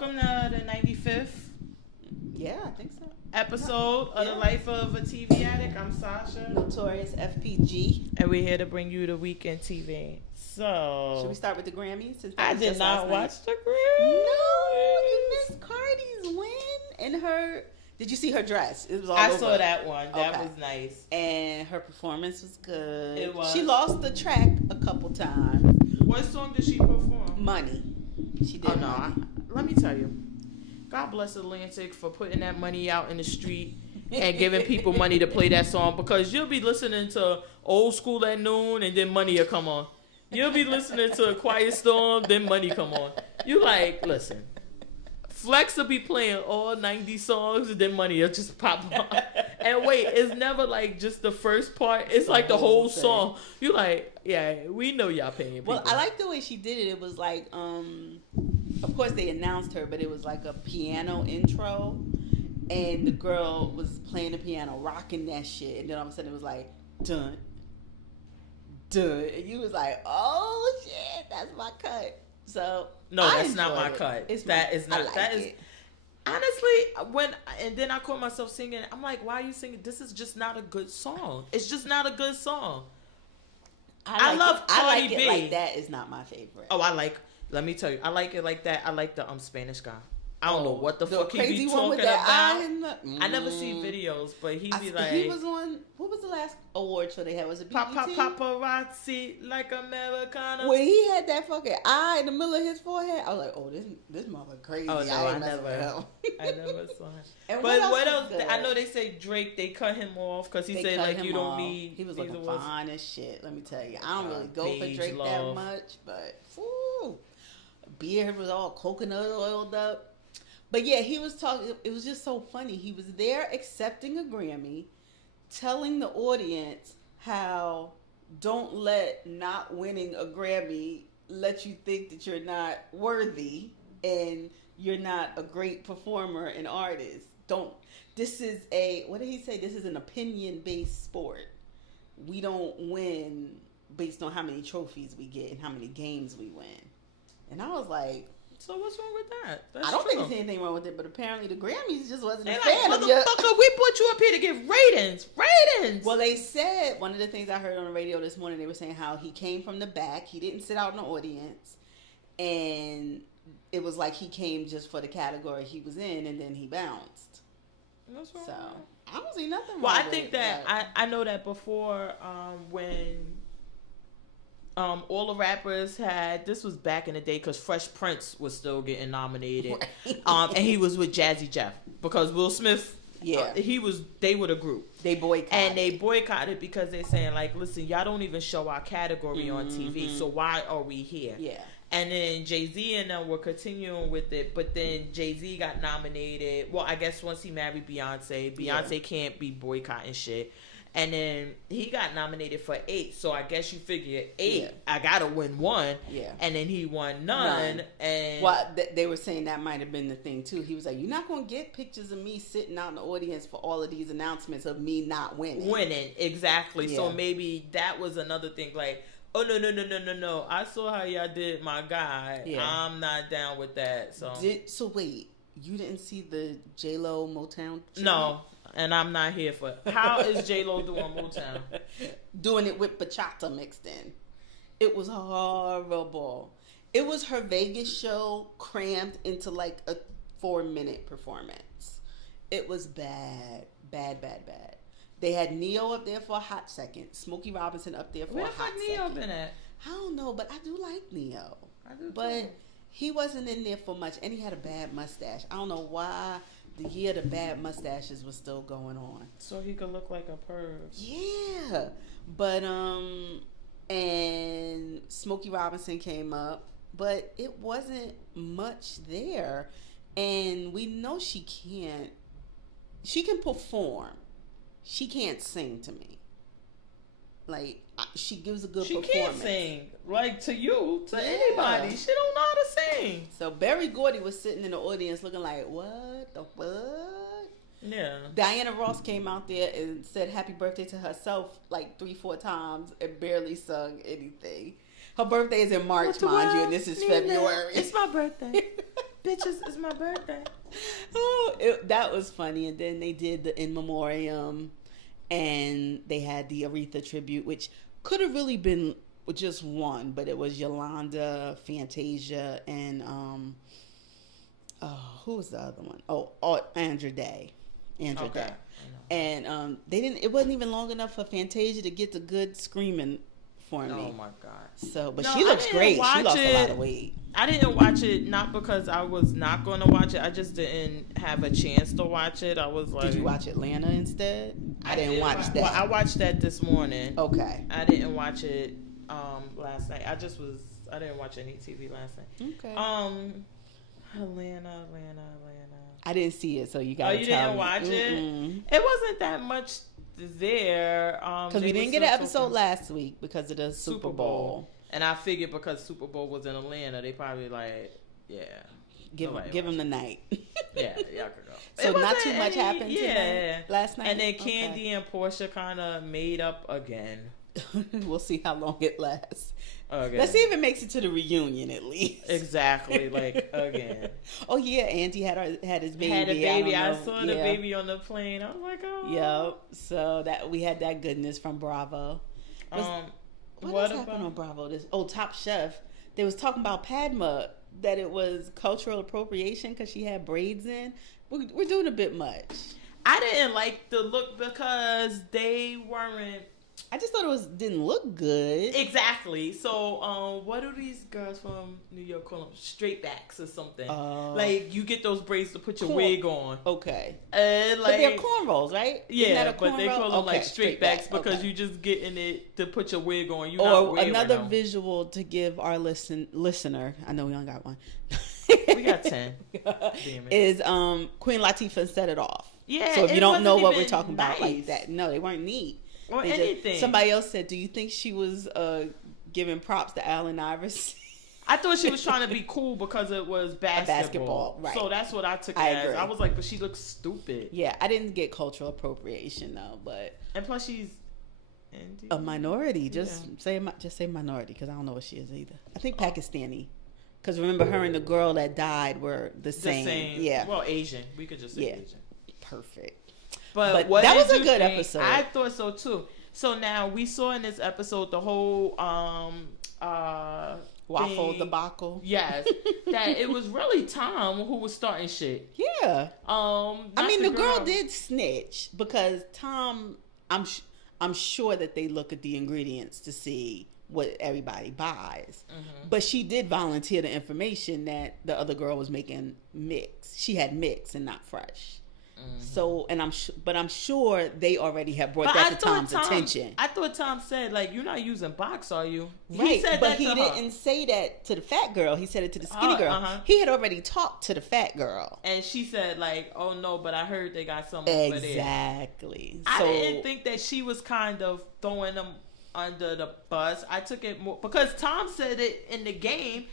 Welcome to the 95th Yeah, I think so. episode of The Life of a TV Addict. I'm Sasha. Notorious FPG. And we're here to bring you the weekend TV. So, should we start with the Grammys? Since I did not watch the Grammys. No, you missed Cardi's win and her. Did you see her dress? It was all I over. saw that one. That was nice. And her performance was good. It was. She lost the track a couple times. What song did she perform? Money. She did. Oh, no. Let me tell you. God bless Atlantic for putting that money out in the street and giving people money to play that song, because you'll be listening to Old School at noon and then Money will come on. You'll be listening to a Quiet Storm, then Money come on. You like, listen. Flex will be playing all 90 songs and then Money will just pop on. And wait, it's never like just the first part. It's like the whole song. You like, yeah, we know y'all paying people. Well, I like the way she did it. It was like, of course they announced her, but it was like a piano intro. And the girl was playing the piano, rocking that shit. And then all of a sudden it was like, dun, dun. And you was like, oh shit, that's my cut. So no, that's not my cut. Honestly, and then I caught myself singing. I'm like, why are you singing? This is just not a good song. It's just not a good song. I love Cardi B. It like that is not my favorite. Oh, let me tell you, I like it like that. I like the Spanish guy. I don't know what the fuck he be talking about. I never see videos, but he be like, he was on, what was the last award show they had? Was it BET? Paparazzi like Americana. When he had that fucking eye in the middle of his forehead, I was like, oh, this motherfucker crazy. Oh no, I never saw him. But what else? I know they say Drake. They cut him off because he said like you don't need. He was looking fine as shit. Let me tell you, I don't really go for Drake that much, but whew, beard was all coconut oiled up. But yeah, he was talking. It was just so funny. He was there accepting a Grammy, telling the audience how don't let not winning a Grammy let you think that you're not worthy and you're not a great performer and artist. This is what did he say? This is an opinion-based sport. We don't win based on how many trophies we get and how many games we win. And I was like, so what's wrong with that? I don't think there's anything wrong with it, but apparently the Grammys just wasn't a fan of you. Motherfucker, we put you up here to get ratings. Well, they said, one of the things I heard on the radio this morning, they were saying how he came from the back. He didn't sit out in the audience. And it was like he came just for the category he was in, and then he bounced. What's wrong? So, I don't see nothing wrong with it. Well, I think that, I know that before when... all the rappers had, this was back in the day because Fresh Prince was still getting nominated. Right. And he was with Jazzy Jeff because Will Smith, they were the group. They boycotted. And they boycotted because they're saying like, listen, y'all don't even show our category on TV, so why are we here? Yeah. And then Jay-Z and them were continuing with it, but then Jay-Z got nominated. Well, I guess once he married Beyonce can't be boycotting shit. And then he got nominated for 8, so I guess you figure 8. Yeah. I gotta win 1. Yeah. And then he won none. And they were saying that might have been the thing too. He was like, "You're not gonna get pictures of me sitting out in the audience for all of these announcements of me not winning." Winning, exactly. Yeah. So maybe that was another thing. Like, oh no! I saw how y'all did my guy. Yeah. I'm not down with that. So wait, you didn't see the J-Lo Motown? No. And I'm not here for it. How is J-Lo doing Motown? Doing it with bachata mixed in. It was horrible. It was her Vegas show crammed into like a 4-minute performance. It was bad. They had Neo up there for a hot second. Smokey Robinson up there for a hot second. Where Neo been at? I don't know, but I do like Neo. I do but too. He wasn't in there for much, and he had a bad mustache. I don't know why the year the bad mustaches was still going on. So he could look like a perv. Yeah. But, and Smokey Robinson came up, but it wasn't much there. And we know she can perform. She can't sing to me. Like, she gives a good performance. She can't sing. Like, to you, to anybody. She don't know how to sing. So, Berry Gordy was sitting in the audience looking like, what the fuck? Yeah. Diana Ross came out there and said happy birthday to herself like 3-4 times and barely sung anything. Her birthday is in March, mind you, and this is February. It's my birthday. Bitches, it's my birthday. Oh, that was funny. And then they did the In Memoriam, and they had the Aretha tribute, which could have really been just one, but it was Yolanda, Fantasia, and who was the other one? Andra Day. Day. And they didn't. It wasn't even long enough for Fantasia to get the good screaming for me. Oh my god! So, but she looks great. She lost a lot of weight. I didn't watch it not because I was not going to watch it. I just didn't have a chance to watch it. I was like, did you watch Atlanta instead? I didn't watch that. Well, I watched that this morning. Okay. I didn't watch it last night. I didn't watch any TV last night. Okay. Atlanta. I didn't see it, so you got to tell me. Oh, you didn't watch it? It wasn't that much there. Because we didn't get an episode last week because of the Super Bowl. And I figured because Super Bowl was in Atlanta, they probably give them the night. Yeah, y'all could go. So not too much happened last night? And then Candy and Portia kind of made up again. We'll see how long it lasts. Okay. Let's see if it makes it to the reunion at least. Exactly, again. Oh yeah, Andy had his baby. Had a baby. I saw the baby on the plane. I was like, oh. Yep. So that we had that goodness from Bravo. What happened on Bravo? Top Chef. They was talking about Padma, that it was cultural appropriation because she had braids in. We're doing a bit much. I didn't like the look because they weren't. I just thought it didn't look good. Exactly. So, what do these girls from New York call them? Straight backs or something. You get those braids to put your wig on. Okay. But they're cornrows, right? Yeah, but they call them straight backs because you just getting it to put your wig on. Or another visual to give our listener. I know we only got one. We got 10. Is Queen Latifah Set It Off. Yeah. So if you don't know what we're talking about like that, no, they weren't neat. Or anything. Somebody else said, do you think she was giving props to Allen Iverson? I thought she was trying to be cool because it was basketball. Right. So that's what I took I as. agree. I was like, but she looks stupid. Yeah, I didn't get cultural appropriation though, but and plus she's Indian. A minority. Just say minority because I don't know what she is either. I think Pakistani. Because remember, her and the girl that died were the same. Yeah. Well, Asian. We could just say Asian. Perfect. But that was a good episode. I thought so too. So now we saw in this episode the whole waffle debacle. Yes, that it was really Tom who was starting shit. Yeah. I mean, the girl did snitch because Tom. I'm sure that they look at the ingredients to see what everybody buys. Mm-hmm. But she did volunteer the information that the other girl was making mix. She had mix and not fresh. Mm-hmm. So, and I'm sure they already have brought that to Tom's attention. I thought Tom said, you're not using box, are you? Right, he said but that he didn't say that to the fat girl. He said it to the skinny girl. Uh-huh. He had already talked to the fat girl. And she said, oh no, but I heard they got something over there. Exactly. I didn't think that she was kind of throwing them under the bus. I took it more because Tom said it in the game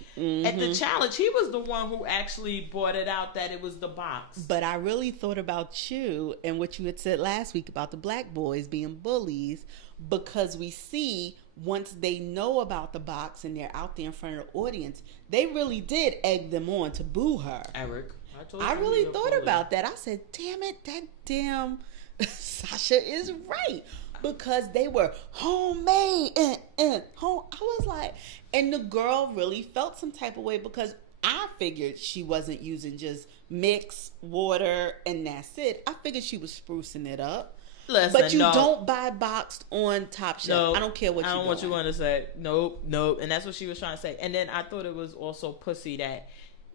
at the challenge. He was the one who actually brought it out that it was the box. But I really thought about you and what you had said last week about the black boys being bullies, because we see once they know about the box and they're out there in front of the audience, they really did egg them on to boo her. Eric, I really thought about that. I said, damn it, that damn Sasha is right. Because they were homemade home. I was like, and the girl really felt some type of way because I figured she wasn't using just mix, water, and that's it. I figured she was sprucing it up. Listen, but you don't buy boxed on Top Chef. No, I don't care what I don't want you to say. Nope. And that's what she was trying to say. And then I thought it was also pussy that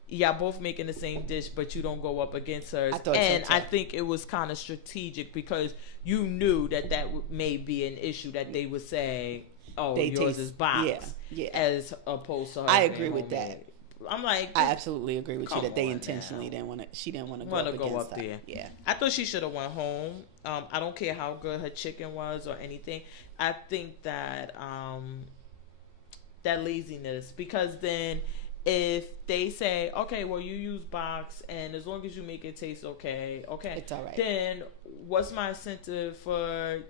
y'all both making the same dish, but you don't go up against hers. I think it was kind of strategic because you knew that may be an issue that they would say, "Oh, yours is boxed," as opposed to her. I agree with that. I'm like, I absolutely agree with you that they intentionally didn't want to. She didn't want to go up there. Yeah, I thought she should have went home. I don't care how good her chicken was or anything. I think that that laziness, because then if they say, okay, well, you use box, and as long as you make it taste okay, it's all right. Then what's my incentive for?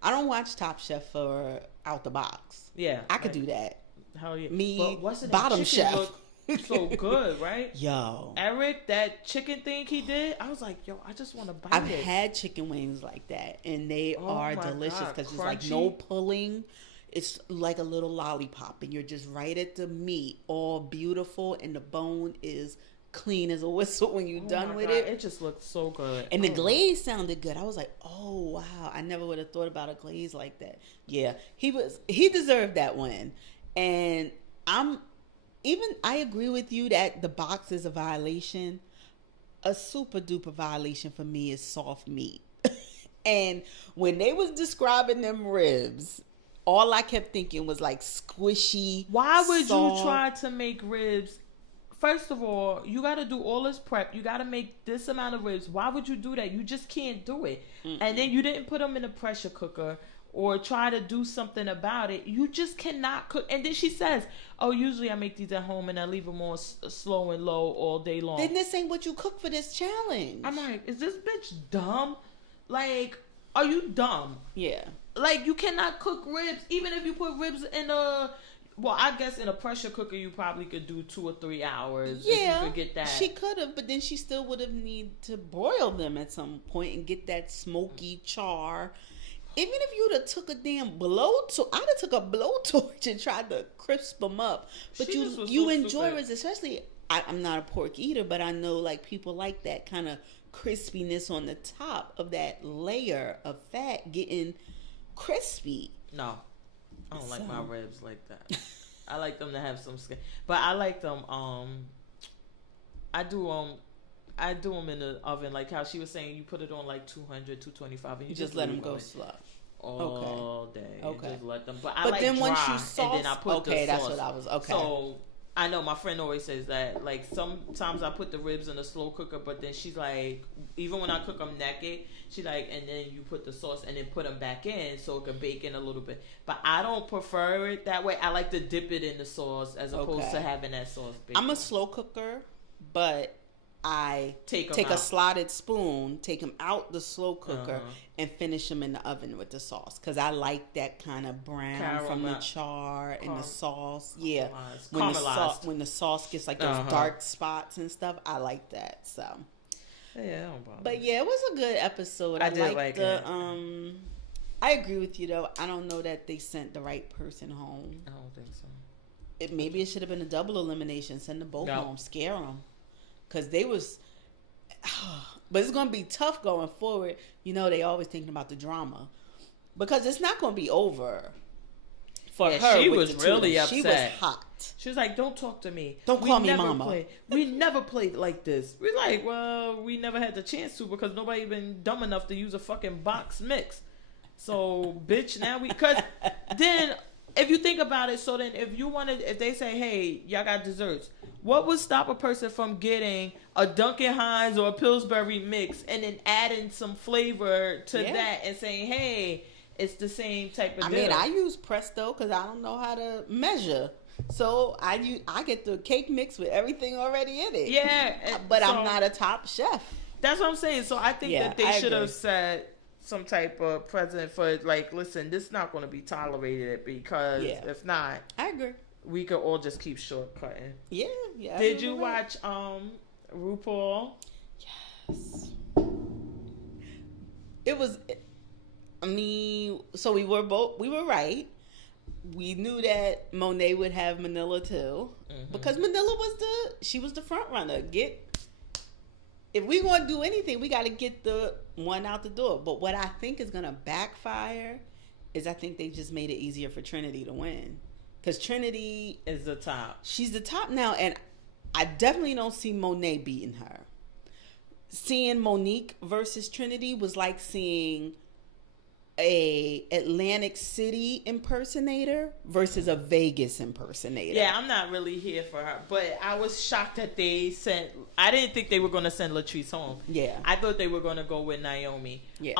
I don't watch Top Chef for out the box. Yeah, I could do that. Hell yeah. Me, but bottom chef. Look so good, right? Yo. Eric, that chicken thing he did, I was like, yo, I just want to bite it. I've had chicken wings like that, and they are delicious because it's like no pulling. It's like a little lollipop, and you're just right at the meat, all beautiful, and the bone is clean as a whistle when you're done with it. It just looked so good. And the glaze sounded good. I was like, oh, wow. I never would have thought about a glaze like that. Yeah, he deserved that one. And I agree with you that the box is a violation. A super duper violation for me is soft meat. And when they was describing them ribs, all I kept thinking was like squishy. Why would soft. you try to make ribs? First of all, you got to do all this prep. You got to make this amount of ribs. Why would you do that? You just can't do it. And then you didn't put them in a pressure cooker or try to do something about it. You just cannot cook. And then she says, oh, usually I make these at home and I leave them on slow and low all day long. Then this ain't what you cook for this challenge. I'm like, is this bitch dumb? Like, are you dumb? Yeah. Like, you cannot cook ribs. Even if you put ribs in well, I guess in a pressure cooker, you probably could do 2 or 3 hours. Yeah, if you could get that. She could have, but then she still would have needed to broil them at some point and get that smoky char. Even if you'd have took a damn blowtorch, I'd have took a blowtorch and tried to crisp them up. But you enjoy ribs, especially. I'm not a pork eater, but I know like people like that kind of crispiness on the top of that layer of fat getting crispy. No. I don't like my ribs like that. I like them to have some skin, but I like them. I do them in the oven, like how she was saying. You put it on like 200, 225, and you just let them go slow all day. Okay, just let them. But like then dry, once you sauce, and then I put the sauce. That's what I was. Okay, so I know my friend always says that. Like sometimes I put the ribs in a slow cooker, but then she's like, even when I cook them naked, she like, and then you put the sauce and then put them back in so it can bake in a little bit. But I don't prefer it that way. I like to dip it in the sauce as opposed to having that sauce baked. I'm a slow cooker, but I take a slotted spoon, take them out the slow cooker, and finish them in the oven with the sauce. Because I like that kind of brown from the char and the sauce. Yeah. When the sauce gets like those dark spots and stuff, I like that. So. Yeah, don't bother. But yeah, it was a good episode. I did like it. I agree with you though. I don't know that they sent the right person home. I don't think so. Maybe it should have been a double elimination. Send them both home. Scare them. Because they was... But it's going to be tough going forward. You know, they always thinking about the drama. Because it's not going to be over for her. She was really upset. She was hot. She was like, don't talk to me. Don't call me mama. We never played like this. We're like, well, we never had the chance to because nobody been dumb enough to use a fucking box mix. So, bitch, now we... Because then, if you think about it, so then if they say, hey, y'all got desserts, what would stop a person from getting a Duncan Hines or a Pillsbury mix and then adding some flavor to that and saying, hey, it's the same type of deal? I use Presto because I don't know how to measure. So I get the cake mix with everything already in it. Yeah. But I'm not a top chef. That's what I'm saying. So I think that they should have set some type of precedent for like, listen, this is not going to be tolerated because if not, I agree. We could all just keep shortcutting. Yeah. Did you watch RuPaul? Yes. It was. I mean, so we were right. We knew that Monet would have Manila too, because Manila was the front runner. If we want to do anything, we got to get the one out the door. But what I think is going to backfire is I think they just made it easier for Trinity to win. Because Trinity is the top. She's the top now, and I definitely don't see Monet beating her. Seeing Monique versus Trinity was like seeing a Atlantic City impersonator versus a Vegas impersonator. Yeah, I'm not really here for her, but I was shocked that they sent. I didn't think they were going to send Latrice home. Yeah, I thought they were going to go with Naomi. Yeah.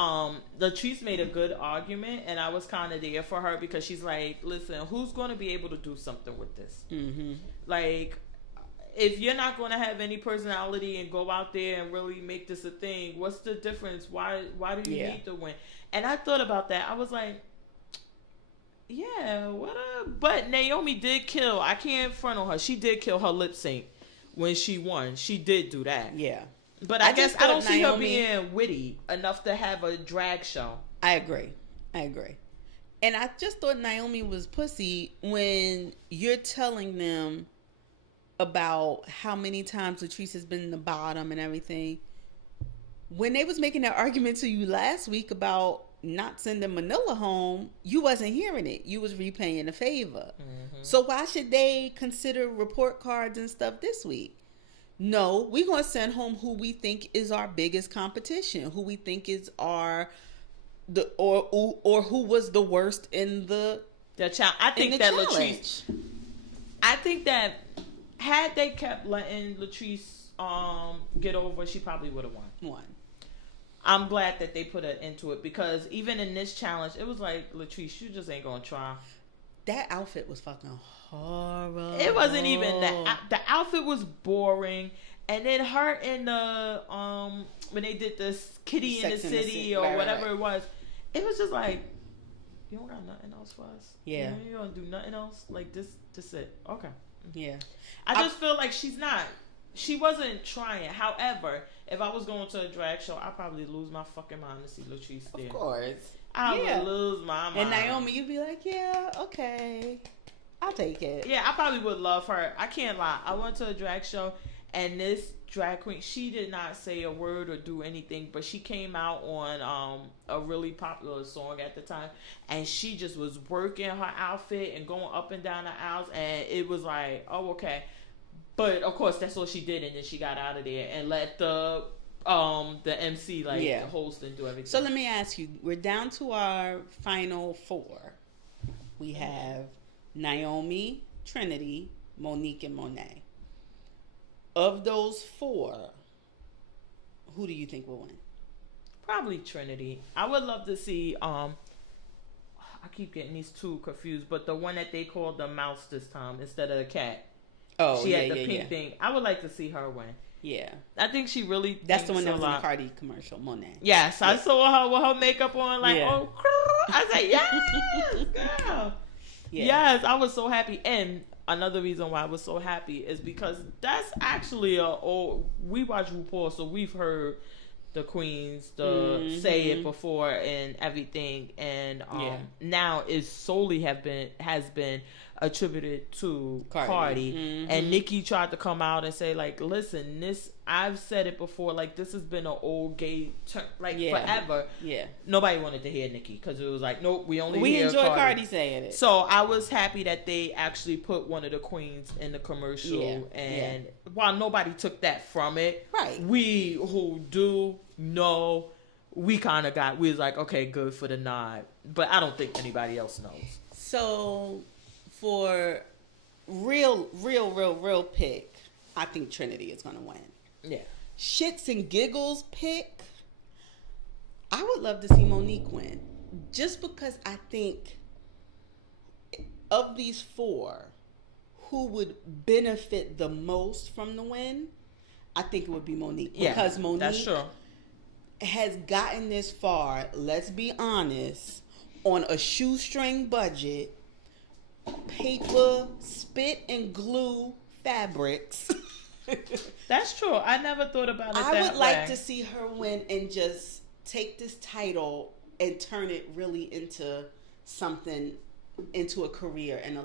Latrice made a good argument, and I was kind of there for her because she's like, "Listen, who's going to be able to do something with this? Like, if you're not going to have any personality and go out there and really make this a thing, what's the difference? Why do you need to win?" And I thought about that. I was like, Yeah, but Naomi did kill. I can't front on her. She did kill her lip sync when she won. She did do that. Yeah. But I guess I don't see her being witty enough to have a drag show. I agree. And I just thought Naomi was pussy when you're telling them about how many times Latrice has been in the bottom and everything. When they was making that argument to you last week about not sending Manila home, you wasn't hearing it. You was repaying a favor. Mm-hmm. So why should they consider report cards and stuff this week? No, we're going to send home who we think is our biggest competition, who we think is or who was the worst in the challenge. I think that Latrice. I think that had they kept letting Latrice get over, she probably would have won. I'm glad that they put her into it because even in this challenge, it was like, Latrice, you just ain't gonna try. That outfit was fucking horrible. It wasn't even that. The outfit was boring, and then her in the when they did this Kitty in the City or whatever it was, it was just like, you don't got nothing else for us. Yeah, you don't do nothing else like this. Just it. Okay. Yeah. I just feel like she wasn't trying. However, if I was going to a drag show, I'd probably lose my fucking mind to see Latrice there. Of course. I would lose my mind. And Naomi, you'd be like, yeah, okay. I'll take it. Yeah, I probably would love her. I can't lie. I went to a drag show, and this drag queen, she did not say a word or do anything, but she came out on a really popular song at the time, and she just was working her outfit and going up and down the aisles, and it was like, oh, okay. But of course, that's what she did, and then she got out of there and let the MC host and do everything. So let me ask you: we're down to our final four. We have Naomi, Trinity, Monique, and Monet. Of those four, who do you think will win? Probably Trinity. I would love to see. I keep getting these two confused, but the one that they called the mouse this time instead of the cat. Oh, she had the pink thing. I would like to see her win. Yeah, I think she really. That's the one that was in the Cardi commercial, Monet. Yes, I saw her with her makeup on, like, oh, I said, yes, girl. Yeah. Yes, I was so happy. And another reason why I was so happy is because that's actually we watch RuPaul, so we've heard the queens say it before and everything, and now it solely has been attributed to Cardi. And Nikki tried to come out and say, like, listen, this, I've said it before, like, this has been an old gay term, forever. Yeah, nobody wanted to hear Nikki because it was like, nope, we enjoy Cardi saying it. So I was happy that they actually put one of the queens in the commercial, and while nobody took that from it, we who do know, we kind of we was like, okay, good for the nod, but I don't think anybody else knows. So for real pick, I think Trinity is going to win. Yeah. Shits and giggles pick, I would love to see Monique win. Just because I think of these four, who would benefit the most from the win, I think it would be Monique. Yeah, because Monique that's true. Has gotten this far, let's be honest, on a shoestring budget, paper, spit and glue fabrics. That's true. I never thought about it that way. I would like to see her win and just take this title and turn it really into something, into a career, and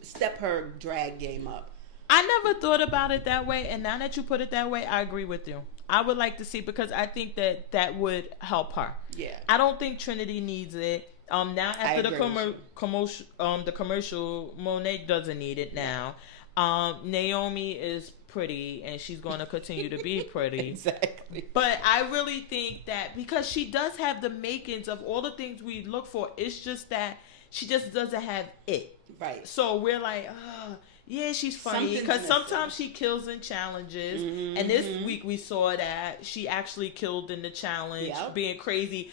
step her drag game up. I never thought about it that way, and now that you put it that way, I agree with you. I would like to see, because I think that would help her. Yeah. I don't think Trinity needs it. Now after the commercial, Monet doesn't need it now. Naomi is pretty, and she's going to continue to be pretty. Exactly. But I really think that because she does have the makings of all the things we look for, it's just that she just doesn't have it. Right. So we're like, yeah, she's funny, because sometimes she kills in challenges, and this week we saw that she actually killed in the challenge, being crazy.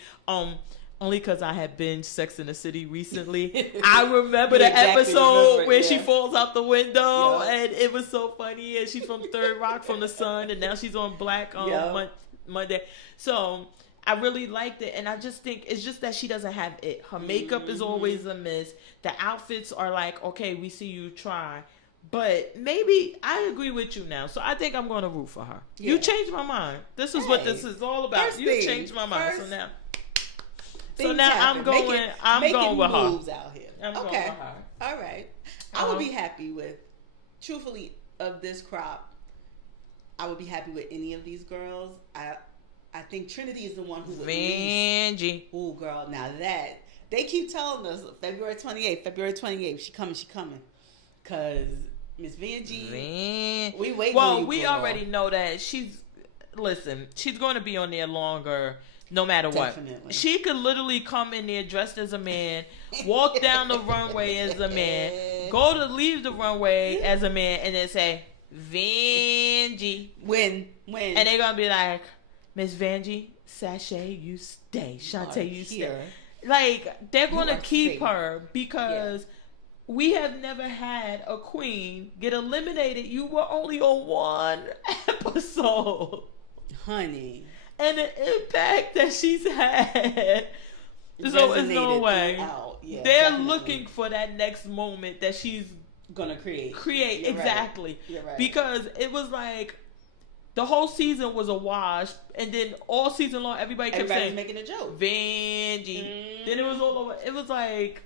Only because I had binged Sex in the City recently. I remember the episode where she falls out the window, and it was so funny. And she's from Third Rock from the Sun, and now she's on Black Monday. So I really liked it, and I just think it's just that she doesn't have it. Her makeup is always a miss. The outfits are like, okay, we see you try. But maybe I agree with you now. So I think I'm going to root for her. Yeah. You changed my mind. This is what this is all about. You changed my mind. So now I'm going with her. I'm going with her. All right. I would be happy with, truthfully, of this crop, I would be happy with any of these girls. I think Trinity is the one who would Vanjie. Ooh, girl. Now that they keep telling us February 28th, she coming. Cause Miss Vanjie, we wait. Well, we already know that she's going to be on there longer. No matter what. Definitely. She could literally come in there dressed as a man, walk down the runway as a man, leave the runway as a man, and then say, Vanjie. When? And they're going to be like, Miss Vanjie, Sasha, you stay. Shantae, you stay. Like, they're going to keep her because we have never had a queen get eliminated. You were only on one episode. Honey. And the impact that she's had. So it's no way. Yeah, they're definitely looking for that next moment that she's gonna create. You're exactly. Right. You're right. Because it was like the whole season was a wash, and then all season long everybody kept saying making a joke. Vanjie. Then it was all over. It was like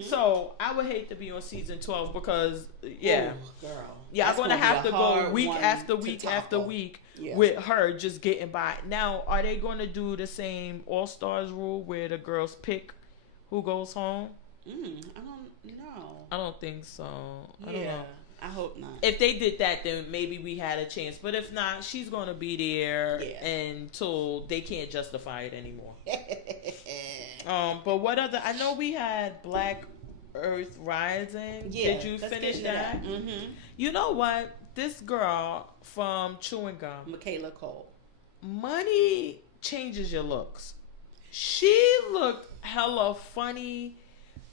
so I would hate to be on season 12 because ooh, girl. Yeah, I'm gonna have to go week after week after week with her just getting by. Now, are they gonna do the same All Stars rule where the girls pick who goes home? I don't know. I don't think so. I don't know. I hope not. If they did that, then maybe we had a chance. But if not, she's gonna be there until they can't justify it anymore. But what other? I know we had Black Earth Rising. Yeah, did you finish that? You know what? This girl from Chewing Gum, Michaela Cole. Money changes your looks. She looked hella funny,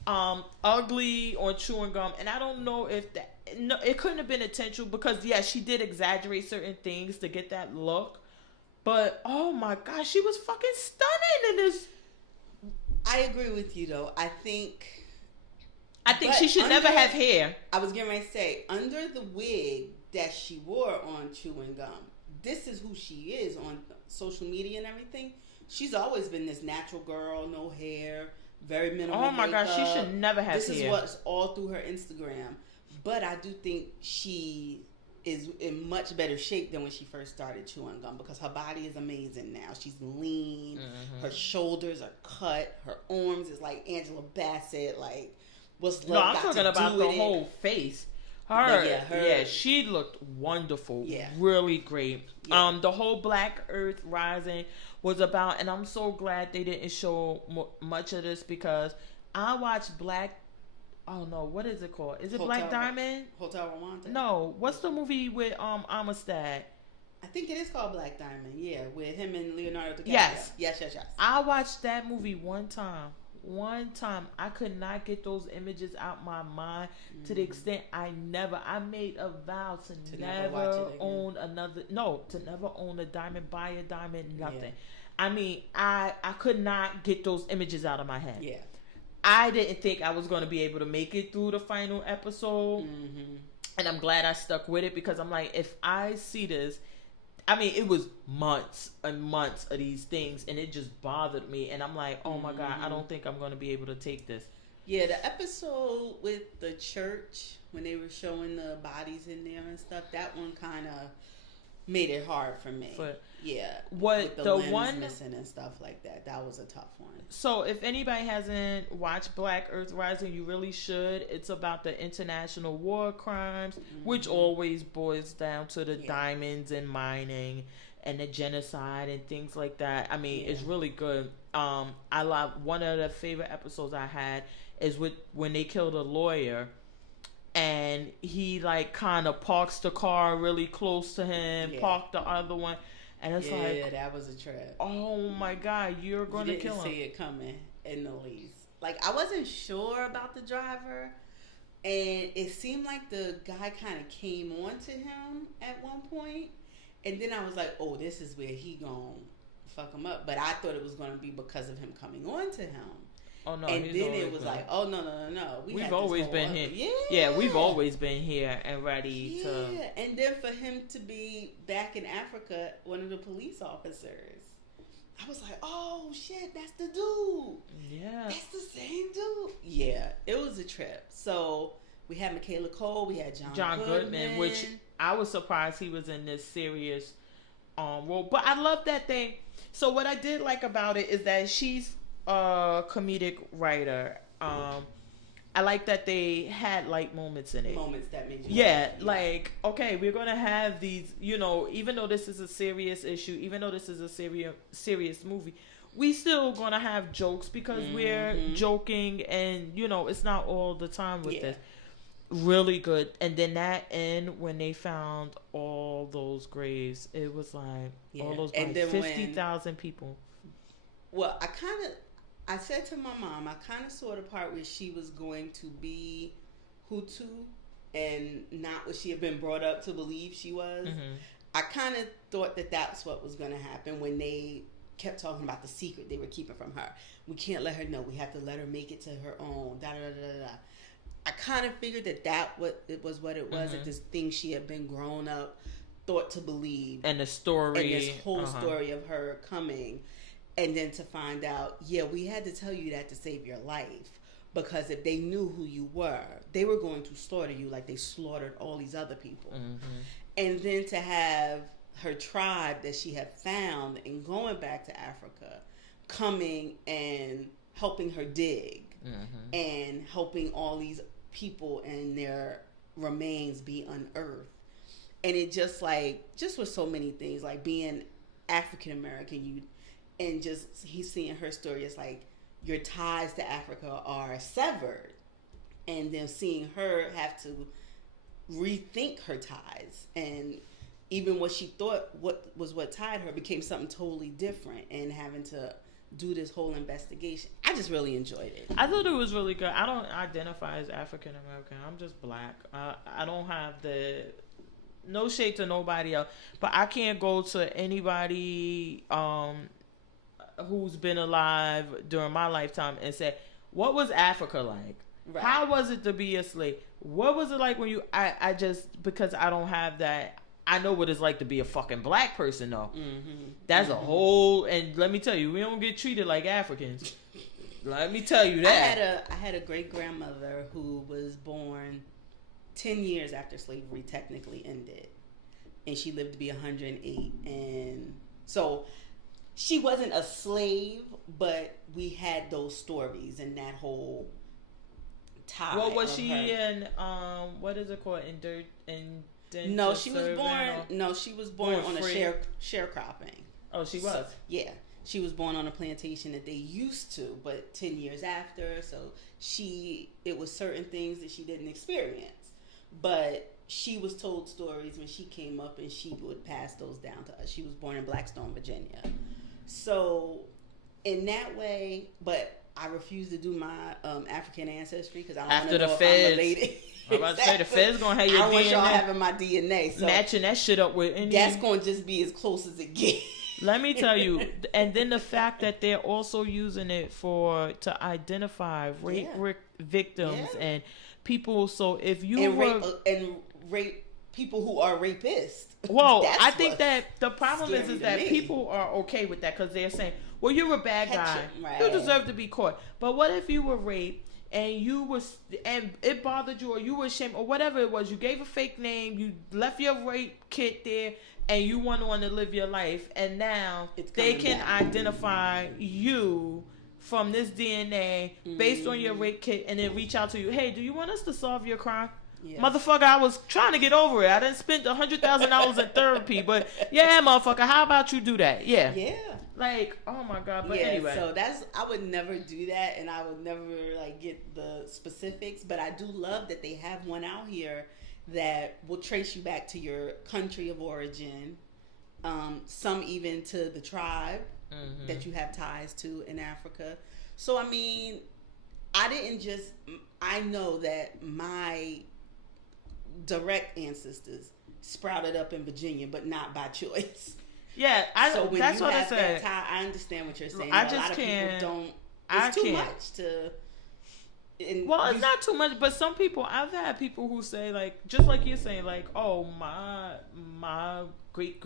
ugly on Chewing Gum, and I don't know if that. No, it couldn't have been intentional because she did exaggerate certain things to get that look. But oh my gosh, she was fucking stunning in this. I agree with you though. I think she should never have hair. I was getting ready to say, under the wig that she wore on Chewing Gum, this is who she is on social media and everything. She's always been this natural girl, no hair, very minimal Oh my makeup. gosh, she should never have hair. This is what's all through her Instagram. But I do think she is in much better shape than when she first started Chewing Gum because her body is amazing now. She's lean. Her shoulders are cut. Her arms is like Angela Bassett. Like, what's love I'm talking about the whole face. Her, she looked wonderful. Yeah. Really great. Yeah. The whole Black Earth Rising was about, and I'm so glad they didn't show much of this because I watched oh no, what is it called? Is it Black Diamond? Hotel Rwanda? No. What's the movie with Amistad? I think it is called Black Diamond, with him and Leonardo DiCaprio. Yes. I watched that movie one time. I could not get those images out my mind to the extent I made a vow to never own a diamond, buy a diamond, nothing. Yeah. I mean, I could not get those images out of my head. Yeah. I didn't think I was going to be able to make it through the final episode. And I'm glad I stuck with it because I'm like, if I see this, I mean, it was months and months of these things and it just bothered me. And I'm like, oh my God, I don't think I'm going to be able to take this. Yeah, the episode with the church, when they were showing the bodies in there and stuff, that one kind of made it hard for me. With the limbs missing and stuff like that. That was a tough one. So if anybody hasn't watched Black Earth Rising, you really should. It's about the international war crimes, which always boils down to the diamonds and mining and the genocide and things like that. I mean, it's really good. I love one of the favorite episodes I had is when they killed a lawyer. And he like kind of parks the car really close to him, parked the other one, and it's like, that was a trip. Oh my God, you're going to kill him. See it coming in the least. Like I wasn't sure about the driver, and it seemed like the guy kind of came on to him at one point, and then I was like, oh, this is where he gonna fuck him up. But I thought it was going to be because of him coming on to him. Oh no! And then it was like, oh no. We've always been here. Yeah, we've always been here and ready to. Yeah, and then for him to be back in Africa, one of the police officers, I was like, oh shit, that's the dude. Yeah, that's the same dude. Yeah, it was a trip. So we had Michaela Cole, we had John Goodman, which I was surprised he was in this serious role. But I love that thing. So what I did like about it is that she's a comedic writer. I like that they had light moments in it. Moments that made you like, okay, we're gonna have these, even though this is a serious issue, even though this is a serious movie, we still gonna have jokes because we're joking, and it's not all the time with this. Really good. And then that end when they found all those graves, it was like all those graves, 50,000 people. Well, I said to my mom, I kind of saw the part where she was going to be Hutu and not what she had been brought up to believe she was. Mm-hmm. I kind of thought that that's what was going to happen when they kept talking about the secret they were keeping from her. We can't let her know. We have to let her make it to her own. Da da da da. I kind of figured that was what it was. That this thing she had been grown up, thought to believe, and the story, and this whole story of her coming. And then to find out, we had to tell you that to save your life. Because if they knew who you were, they were going to slaughter you like they slaughtered all these other people. Mm-hmm. And then to have her tribe that she had found and going back to Africa, coming and helping her dig. Mm-hmm. And helping all these people and their remains be unearthed. And it just was so many things. Like being African American, and just he's seeing her story. It's like your ties to Africa are severed, and then seeing her have to rethink her ties, and even what she thought what tied her became something totally different, and having to do this whole investigation. I just really enjoyed it. I thought it was really good. I don't identify as African American. I'm just black. I don't have no shade to nobody else, but I can't go to anybody who's been alive during my lifetime and say, what was Africa like? Right. How was it to be a slave? What was it like when you... I just... Because I don't have that... I know what it's like to be a fucking black person, though. Mm-hmm. That's a whole... And let me tell you, we don't get treated like Africans. Let me tell you that. I had a great-grandmother who was born 10 years after slavery technically ended. And she lived to be 108. And so... She wasn't a slave, but we had those stories and that whole tie. What was she in? What is it called? No, she was born on a sharecropping. Oh, she was. So, she was born on a plantation that they used to, but 10 years after. So it was certain things that she didn't experience, but she was told stories when she came up, and she would pass those down to us. She was born in Blackstone, Virginia. So, in that way, but I refuse to do my African ancestry because I don't want to know if I'm related. I'm about to say the feds gonna have your DNA. I want y'all having my DNA, so matching that shit up with any. That's gonna just be as close as it gets. Let me tell you, and then the fact that they're also using it to identify rape victims and people. So if you rape people who are rapists. Well, I think that the problem is that people are okay with that because they're saying, well, you're a bad guy. Right. You deserve to be caught. But what if you were raped and it bothered you, or you were ashamed, or whatever it was? You gave a fake name, you left your rape kit there, and you went on to live your life, and now they can identify you from this DNA based on your rape kit, and then reach out to you. Hey, do you want us to solve your crime? Yeah. Motherfucker, I was trying to get over it. I done spent $100,000 in therapy, but motherfucker, how about you do that? Yeah. Like, oh my God. But anyway, so I would never do that, and I would never get the specifics. But I do love that they have one out here that will trace you back to your country of origin. Some even to the tribe that you have ties to in Africa. So I mean, I know that my direct ancestors sprouted up in Virginia, but not by choice. Yeah, so when that's you what have I said. That tie, I understand what you're saying. I a just lot of can't. people don't. It's too much to. Well, it's not too much, but some people, I've had people who say, like, just like you're saying, like, oh, my great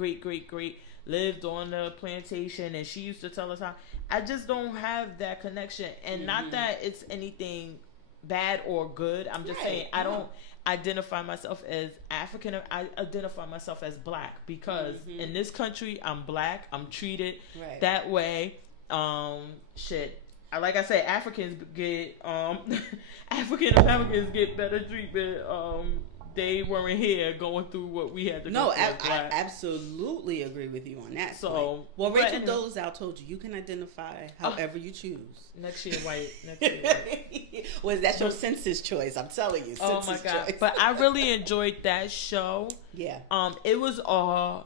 lived on the plantation and she used to tell us how. I just don't have that connection. And not that it's anything bad or good. I'm just saying I don't identify myself as African. I identify myself as black because in this country, I'm black. I'm treated that way. Shit. Like I said, Africans get African Americans get better treatment. They weren't here going through what we had to go through. No, I absolutely agree with you on that. So, well, Rachel Dolezal told you can identify however you choose. Next year, white. Well, that's your census choice. I'm telling you. Oh my God! Choice. But I really enjoyed that show. Yeah. It was a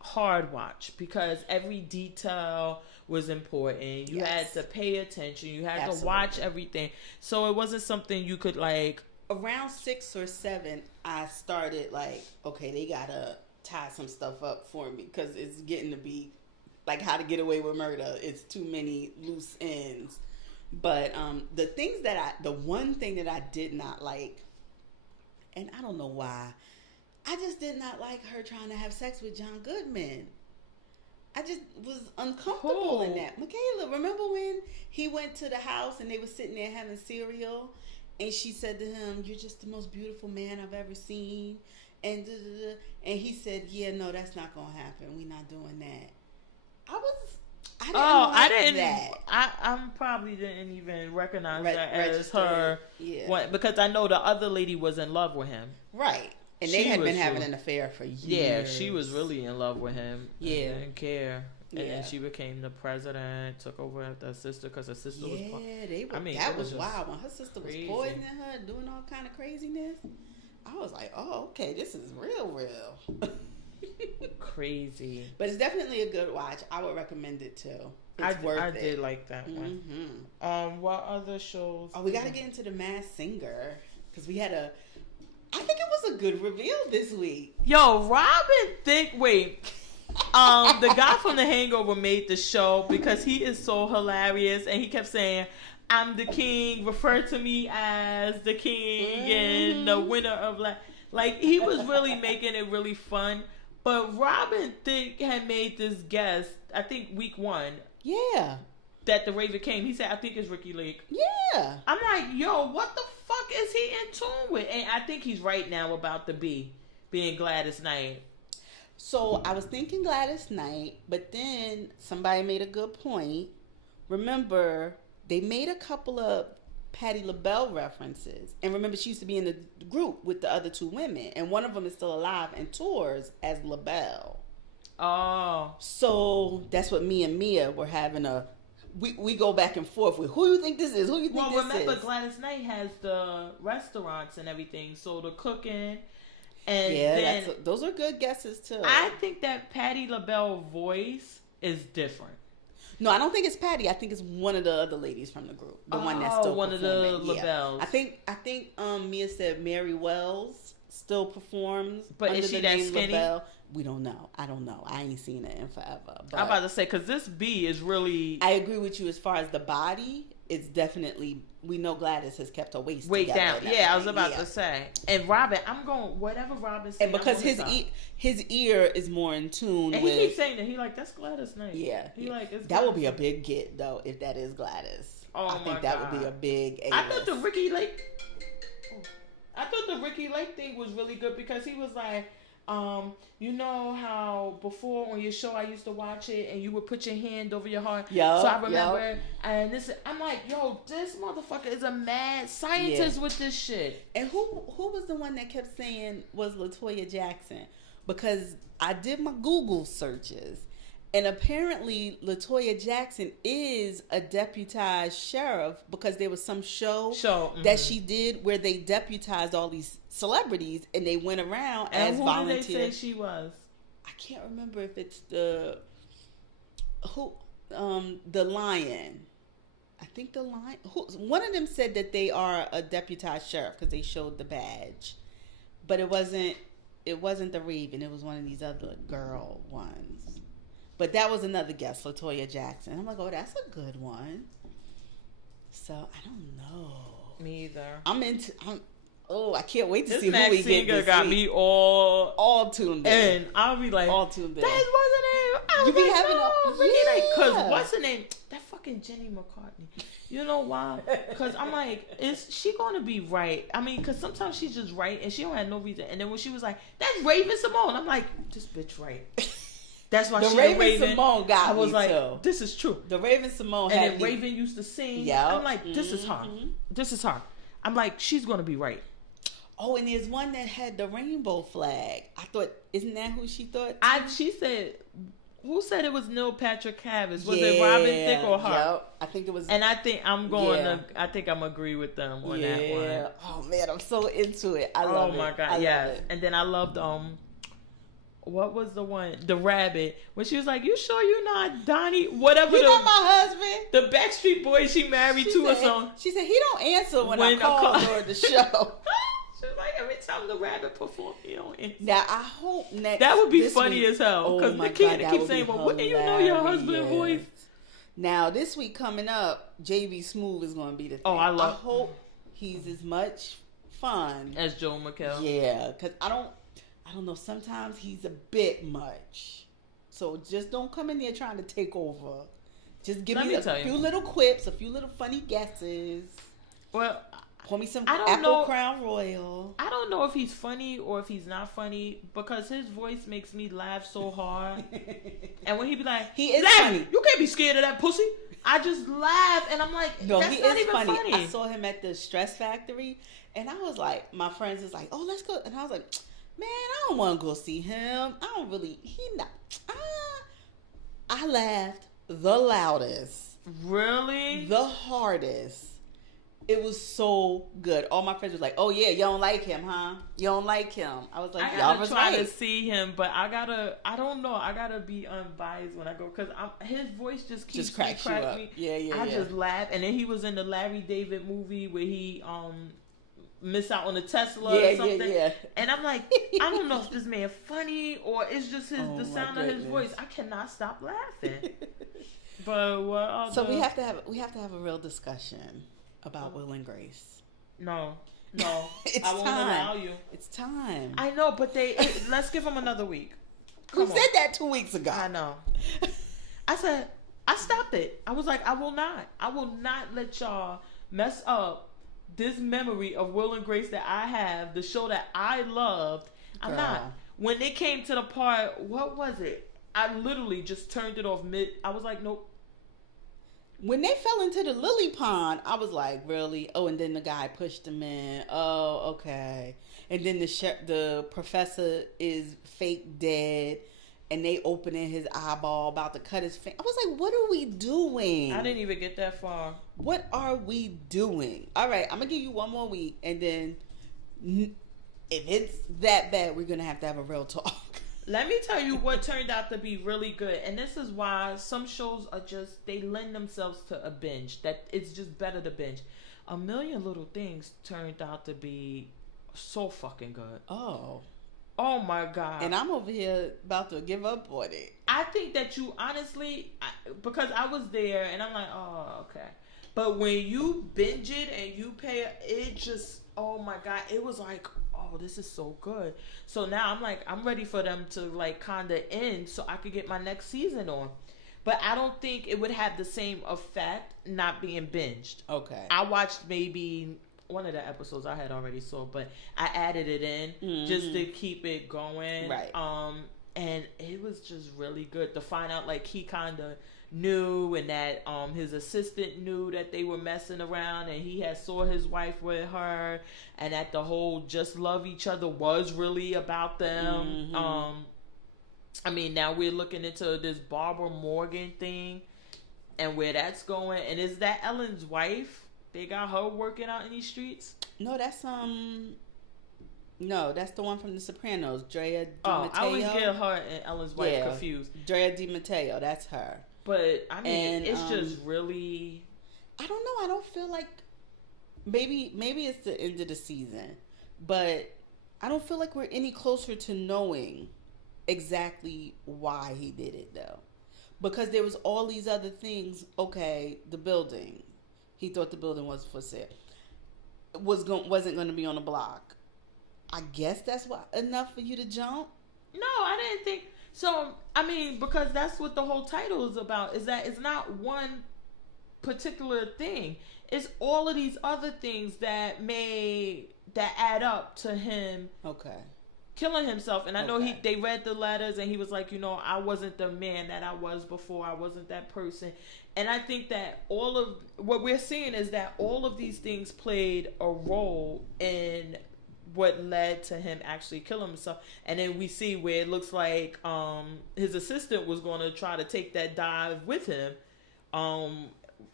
hard watch because every detail was important. You had to pay attention. You had to watch everything. So it wasn't something you could like. Around 6 or 7, I started like, okay, they gotta tie some stuff up for me because it's getting to be like How to Get Away with Murder. It's too many loose ends. But the one thing that I did not like, and I don't know why, I just did not like her trying to have sex with John Goodman. I just was uncomfortable in that. Michaela, remember when he went to the house and they were sitting there having cereal? And she said to him, "You're just the most beautiful man I've ever seen." And he said, "Yeah, no, that's not going to happen. We're not doing that." I didn't like that. I probably didn't even recognize that as her. Yeah. Because I know the other lady was in love with him. Right. And they had been having an affair for years. Yeah, she was really in love with him. Yeah. Didn't care. And then she became the president, took over after her sister because her sister was... that was wild. When her sister was poisoning her, doing all kind of craziness, I was like, oh, okay, this is real. Crazy. But it's definitely a good watch. I would recommend it, too. It's worth it. I did like that one. What other shows? Oh, we got to get into The Masked Singer because we had I think it was a good reveal this week. Yo, Robin Thicke, the guy from The Hangover made the show because he is so hilarious and he kept saying, "I'm the king, refer to me as the king and the winner of like he was really making it really fun. But Robin Thicke had made this guest, I think week 1. Yeah. That the Raven came. He said, I think it's Ricki Lake. Yeah. I'm like, yo, what the fuck is he in tune with? And I think he's right now about the being Gladys Knight. So I was thinking Gladys Knight, but then somebody made a good point. Remember, they made a couple of Patti LaBelle references. And remember, she used to be in the group with the other 2 women. And one of them is still alive and tours as LaBelle. Oh. So that's what me and Mia were having we go back and forth with, who do you think this is? Who do you think this is? Well, remember, Gladys Knight has the restaurants and everything. So the cooking... And then, those are good guesses too. I think that Patti LaBelle voice is different. No, I don't think it's Patti. I think it's one of the other ladies from the group. The one that's still one performing. Of the LaBelles. I think Mia said Mary Wells still performs. But is she that skinny? LaBelle. We don't know. I don't know. I ain't seen it in forever. But I'm about to say, because this B is really... I agree with you as far as the body. It's definitely... We know Gladys has kept her waist down. Yeah, I was about to say. And Robin, I'm going... Whatever Robin said, and because his ear is more in tune and with... he keeps saying that. He like, that's Gladys Knight. Yeah. He like, it's that would be a big get, though, if that is Gladys. Oh, I think that would be a big A-list. I thought the Ricki Lake... I thought the Ricki Lake thing was really good because he was like... you know how before on your show I used to watch it and you would put your hand over your heart. Yeah. So I remember, and I'm like, yo, this motherfucker is a mad scientist with this shit. And who was the one that kept saying was LaToya Jackson? Because I did my Google searches. And apparently, LaToya Jackson is a deputized sheriff because there was some show that she did where they deputized all these celebrities and they went around as volunteers. Who did they say she was? I can't remember if it's the Lion. I think the Lion. One of them said that they are a deputized sheriff because they showed the badge, but it wasn't the Raven. It was one of these other girl ones. But that was another guest, Latoya Jackson. I'm like, oh, that's a good one. So I don't know. Me either. I can't wait to this see who we get this got week. me all tuned in. And I'll be like, all tuned in. That wasn't it. You be having Ricki Lake, because what's her name? That fucking Jenny McCartney. You know why? Because I'm like, is she gonna be right? I mean, because sometimes she's just right and she don't have no reason. And then when she was like, that's Raven Simone, I'm like, this bitch right. That's why the she Raven Simone got I was me like, too. this is true. The Raven Simone and had then me. Raven used to sing. Yeah. I'm like, this is her. This is her. I'm like, she's gonna be right. Oh, and there's one that had the rainbow flag. I thought, isn't that who she thought? She said, who said it was Neil Patrick Harris? Was it Robin Thicke or her? Yep. I think it was. And I think I'm going to. I think I'm agree with them on that one. Oh man, I'm so into it. I love it. Oh my god, yes. And then I loved what was the one? The rabbit. When she was like, "You sure you're not Donnie? Whatever." You not my husband. The Backstreet Boys she married to or something. She said he don't answer when I call during the show. She was like, every time the rabbit performed, he don't answer. Now I hope next. That would be funny as hell because the kid keeps saying, "Well, wouldn't you know your husband's voice?" Now this week coming up, JB Smooth is going to be the thing. Oh, I hope he's as much fun as Joe McHale. Yeah, because I don't know. Sometimes he's a bit much. So just don't come in there trying to take over. Just give me a few little quips, a few little funny guesses. Well, pour me some apple Crown Royal. I don't know if he's funny or if he's not funny because his voice makes me laugh so hard. And when he be like, he is funny. You can't be scared of that pussy. I just laugh and I'm like, no, that's not even funny. I saw him at the Stress Factory and I was like, my friends was like, oh, let's go. And I was like, man, I don't want to go see him. I don't really, I laughed the loudest. Really? The hardest. It was so good. All my friends were like, oh yeah, you don't like him, huh? You don't like him. I was like, y'all was right. I gotta try to see him, but I don't know. I gotta be unbiased when I go because his voice just keeps cracks you up. Yeah. I just laugh. And then he was in the Larry David movie where he miss out on the Tesla or something. Yeah. And I'm like, I don't know if this man funny or it's just the sound of his voice. I cannot stop laughing. But what? So we have to have a real discussion about Will and Grace. No. I won't time. allow you. It's time. I know, but let's give them another week. Who said that 2 weeks ago? I know. I said, I stopped it. I was like, I will not let y'all mess up this memory of Will and Grace that I have, the show that I loved. I'm not. When it came to the part, what was it? I literally just turned it off mid. I was like, nope. When they fell into the lily pond, I was like, really? Oh, and then the guy pushed him in. Oh, okay. And then the professor is fake dead, and they opening his eyeball, about to cut his finger. I was like, what are we doing? I didn't even get that far. What are we doing? All right, I'm going to give you one more week, and then if it's that bad, we're going to have a real talk. Let me tell you what turned out to be really good. And this is why some shows are just, they lend themselves to a binge. That it's just better to binge. A Million Little Things turned out to be so fucking good. Oh my God. And I'm over here about to give up on it. I think that you honestly, because I was there and I'm like, oh, okay. But when you binge it and you pay, it just, oh my God, it was like, oh, this is so good. So now I'm like, I'm ready for them to like kind of end so I could get my next season on. But I don't think it would have the same effect not being binged. Okay. I watched maybe one of the episodes I had already saw, but I added it in just to keep it going. Right. And it was just really good to find out like he kind of knew and that his assistant knew that they were messing around and he had saw his wife with her and that the whole just love each other was really about them. I mean, now we're looking into this Barbara Morgan thing and where that's going. And is that Ellen's wife? They got her working out in these streets? No, that's no, that's the one from The Sopranos, Drea Di Matteo. I always get her and Ellen's wife confused. Drea Di Matteo, that's her. But I mean, it's just really. I don't know. I don't feel like maybe it's the end of the season, but I don't feel like we're any closer to knowing exactly why he did it though. because there was all these other things. Okay, the building. He thought the building was for sale. Wasn't going to be on the block. I guess that's enough for you to jump. No, I didn't think so. I mean, because that's what the whole title is about. Is that it's not one particular thing. It's all of these other things that add up to him. Okay. Killing himself. And I know they read the letters and he was like, I wasn't the man that I was before. I wasn't that person. And I think that all of what we're seeing is that all of these things played a role in what led to him actually killing himself. And then we see where it looks like his assistant was going to try to take that dive with him.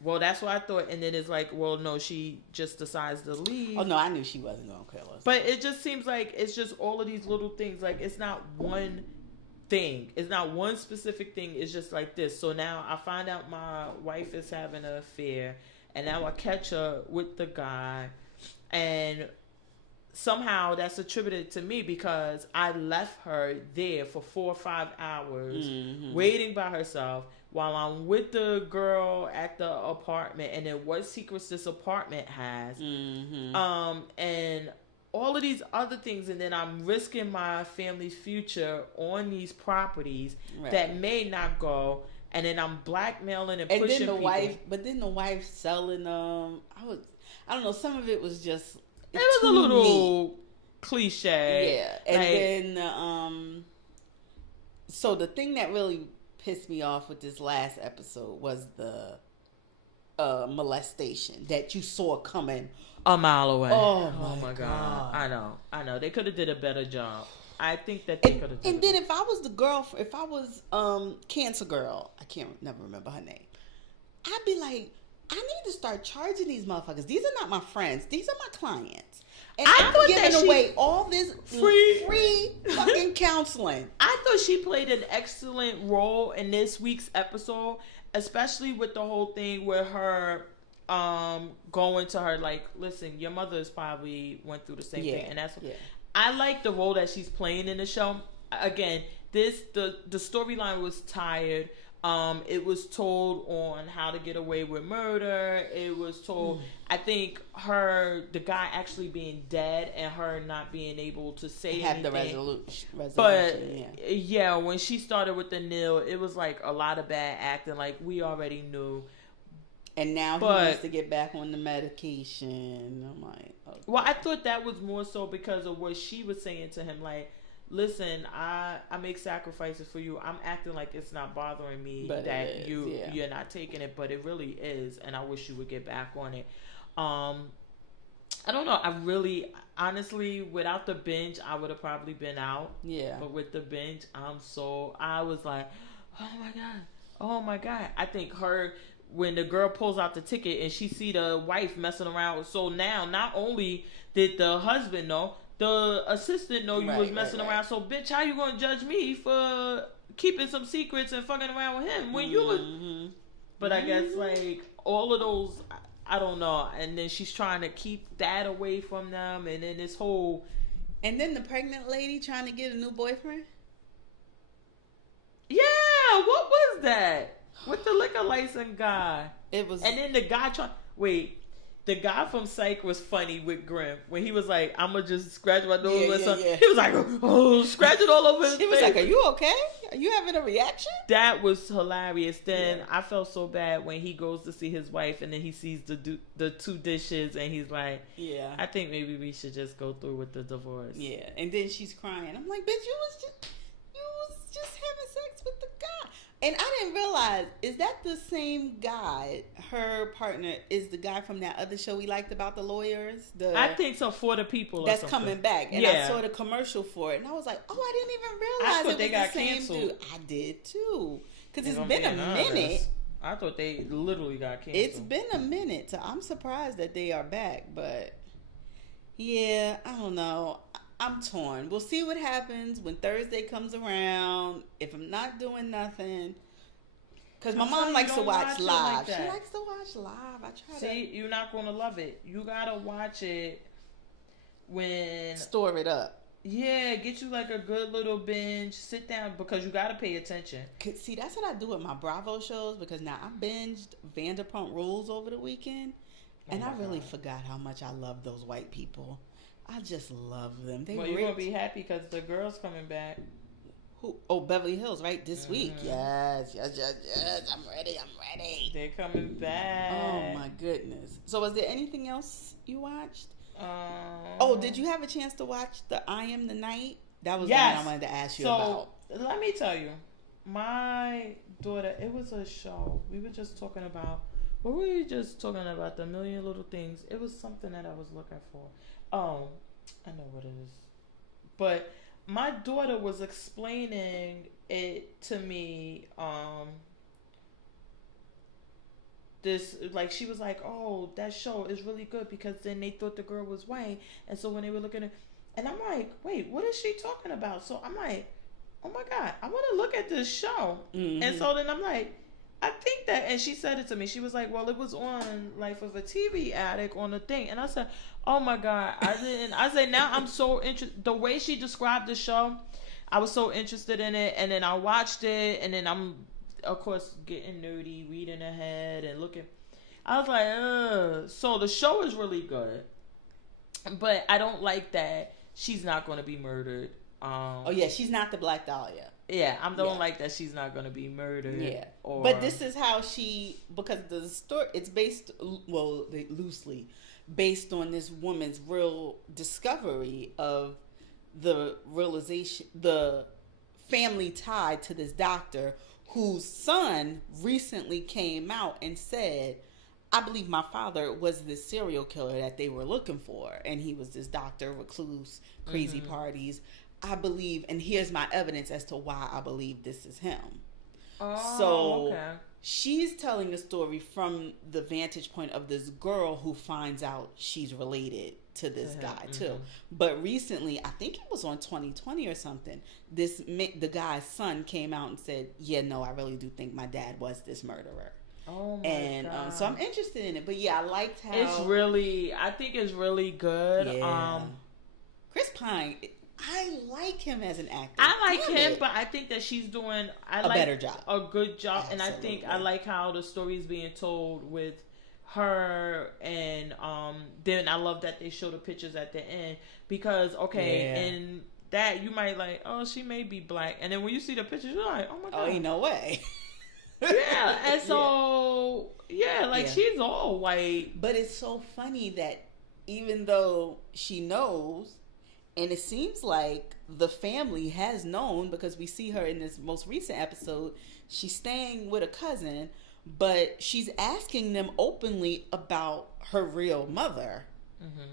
Well, that's what I thought. And then it's like, well, no, she just decides to leave. Oh, no, I knew she wasn't going to kill us. But it just seems like it's just all of these little things. Like, it's not one thing. It's not one specific thing. It's just like this. So now I find out my wife is having an affair. And now I catch her with the guy. And somehow that's attributed to me because I left her there for 4 or 5 hours waiting by herself while I'm with the girl at the apartment, and then what secrets this apartment has, and all of these other things, and then I'm risking my family's future on these properties that may not go, and then I'm blackmailing and pushing then the people. wife selling them. I don't know. Some of it was just it was a little cliche. Yeah, and then so the thing that really pissed me off with this last episode was the molestation that you saw coming a mile away. Oh my God. I know. They could have did a better job. I think that they could have. And then if I was the girl, if I was Cancer Girl, I can't never remember her name. I'd be like, I need to start charging these motherfuckers. These are not my friends. These are my clients. And I'm giving away all this free fucking counseling. I thought she played an excellent role in this week's episode, especially with the whole thing with her going to her like, listen, your mother's probably went through the same thing, and that's I like the role that she's playing in the show. Again, the storyline was tired. It was told on how to get away with murder. It was told, I think the guy actually being dead and her not being able to say anything. The resolution. But yeah, when she started with the nil, it was like a lot of bad acting. Like we already knew. And now he wants to get back on the medication. I'm like, okay. Well, I thought that was more so because of what she was saying to him, like, listen, I make sacrifices for you. I'm acting like it's not bothering me that you're not taking it, but it really is, and I wish you would get back on it. I don't know. I really, honestly, without the binge, I would have probably been out. Yeah. But with the binge, I was like, oh my god. I think when the girl pulls out the ticket and she see the wife messing around, so now not only did the husband know, the assistant know you was messing around. So, bitch, how you gonna judge me for keeping some secrets and fucking around with him when you was? But I guess like all of those, I don't know. And then she's trying to keep that away from them, and then this whole. And then the pregnant lady trying to get a new boyfriend. Yeah, what was that with the liquor license guy? It was, and then the guy The guy from Psych was funny with Grimm when he was like, "I'm gonna just scratch my nose with something." Yeah. He was like, "Oh, scratch it all over his face." He was like, "Are you okay? Are you having a reaction?" That was hilarious. Then I felt so bad when he goes to see his wife and then he sees the 2 dishes and he's like, "Yeah, I think maybe we should just go through with the divorce." Yeah, and then she's crying. I'm like, "Bitch, you was just having sex with the guy." And I didn't realize, is that the same guy? Her partner is the guy from that other show we liked about the lawyers? I think so, For the People. That's coming back. And I saw the commercial for it. And I was like, oh, I didn't even realize it was the same canceled. Dude. I did too. Because it's been a minute. I thought they literally got canceled. It's been a minute. So I'm surprised that they are back. But yeah, I don't know. I'm torn. We'll see what happens when Thursday comes around. If I'm not doing nothing, because my mom likes to watch live. She likes to watch live. I try to. See, you're not going to love it. You gotta watch it when store it up. Yeah, get you like a good little binge. Sit down because you gotta pay attention. See, that's what I do with my Bravo shows because now I binged Vanderpump Rules over the weekend, and I really forgot how much I love those white people. I just love them. Well, you're gonna be happy because the girl's coming back. Who? Oh, Beverly Hills, right? This week. Yes. I'm ready. They're coming back. Oh my goodness. So, was there anything else you watched? Oh, did you have a chance to watch the I Am the Night? That was the one I wanted to ask you about. Let me tell you, my daughter, it was a show. We were just talking about, what were we just talking about? The Million Little Things. It was something that I was looking for. Oh, I know what it is. But my daughter was explaining it to me, this, like, she was like, oh, that show is really good because then they thought the girl was white, and so when they were looking at, and I'm like, wait, what is she talking about? So I'm like, oh my God, I want to look at this show. And so then I'm like, I think that, and she said it to me, she was like, well, it was on Life of a TV Addict on the thing, and I said, oh my God, I said, now I'm so interested, the way she described the show, I was so interested in it, and then I watched it, and then I'm, of course, getting nerdy, reading ahead and looking. I was like, ugh. So the show is really good, but I don't like that she's not going to be murdered. Oh yeah, she's not the Black Dahlia. Yeah, I don't like that she's not going to be murdered. Yeah, but this is how because the story, it's based, well, loosely based on this woman's real discovery of the realization, the family tie to this doctor whose son recently came out and said, I believe my father was this serial killer that they were looking for. And he was this doctor, recluse, crazy parties. I believe, and here's my evidence as to why I believe this is him. Oh, so she's telling the story from the vantage point of this girl who finds out she's related to this guy too. But recently, I think it was on 2020 or something, the guy's son came out and said, yeah, no, I really do think my dad was this murderer. Oh my God. So I'm interested in it. But yeah, I liked how I think it's really good. Yeah. Chris Pine, I like him as an actor. I like him, but I think that she's doing a better job. A good job. Absolutely. And I think I like how the story is being told with her, and then I love that they show the pictures at the end because in that you might like, oh, she may be black, and then when you see the pictures you're like, oh my God, ain't no way. Yeah, and so she's all white. But it's so funny that even though she knows, and it seems like the family has known because we see her in this most recent episode, she's staying with a cousin, but she's asking them openly about her real mother.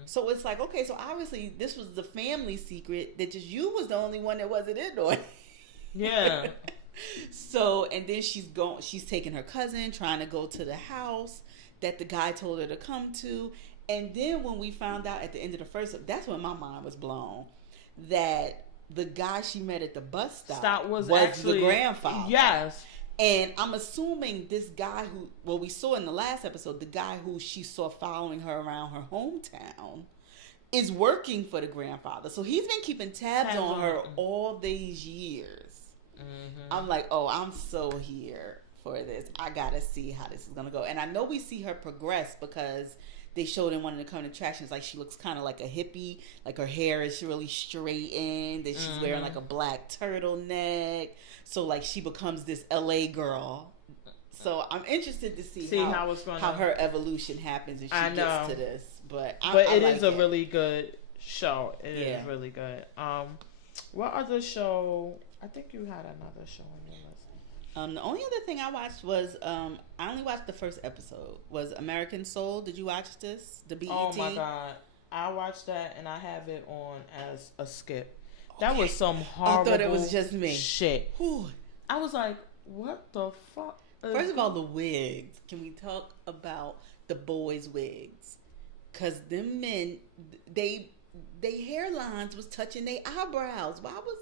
So it's like, okay, so obviously this was the family secret that just you was the only one that wasn't in on. Yeah. So, and then she's taking her cousin, trying to go to the house that the guy told her to come to. And then when we found out at the end of the first, that's when my mind was blown, that the guy she met at the bus stop was actually the grandfather. Yes. And I'm assuming this guy we saw in the last episode, the guy who she saw following her around her hometown, is working for the grandfather. So he's been keeping tabs on her all these years. I'm like, oh, I'm so here for this. I gotta see how this is gonna go. And I know we see her progress because they showed in one of the current attractions, like she looks kind of like a hippie, like her hair is really straightened, and she's wearing like a black turtleneck. So like she becomes this LA girl. So I'm interested to see how her evolution happens if she gets to this. But it is a really good show. It is really good. What other show? I think you had another show on your list. The only other thing I watched was I only watched the first episode. Was American Soul? Did you watch this? The BET? Oh my God, I watched that and I have it on as a skip. That was some horrible. I thought it was just me. Shit. Whew. I was like, what the fuck? First of all, the wigs. Can we talk about the boys' wigs? Cause them men, they hairlines was touching their eyebrows. Why was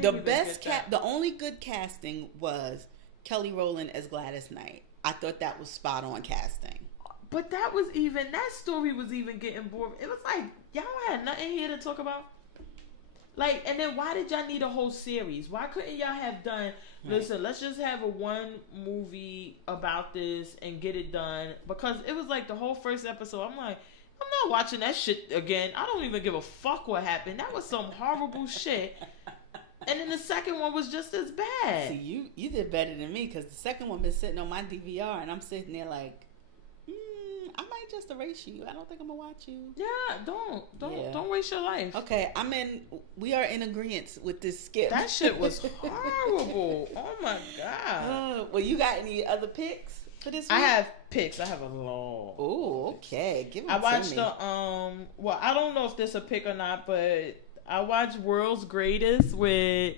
the only good casting was Kelly Rowland as Gladys Knight. I thought that was spot on casting. But that story was even getting boring. It was like, y'all had nothing here to talk about. Like, and then why did y'all need a whole series? Why couldn't y'all have done, listen, let's just have a one movie about this and get it done? Because it was like the whole first episode, I'm like, I'm not watching that shit again. I don't even give a fuck what happened. That was some horrible shit. And then the second one was just as bad. See, you did better than me, because the second one been sitting on my DVR, and I'm sitting there like, I might just erase you. I don't think I'm gonna watch you. Yeah, don't waste your life. Okay, we are in agreement with this skip. That shit was horrible. Oh my god. Well, you got any other picks for this week? I have picks. I have a lot. Oh, okay. Give them I watched to me. well, I don't know if this a pick or not, but I watched World's Greatest with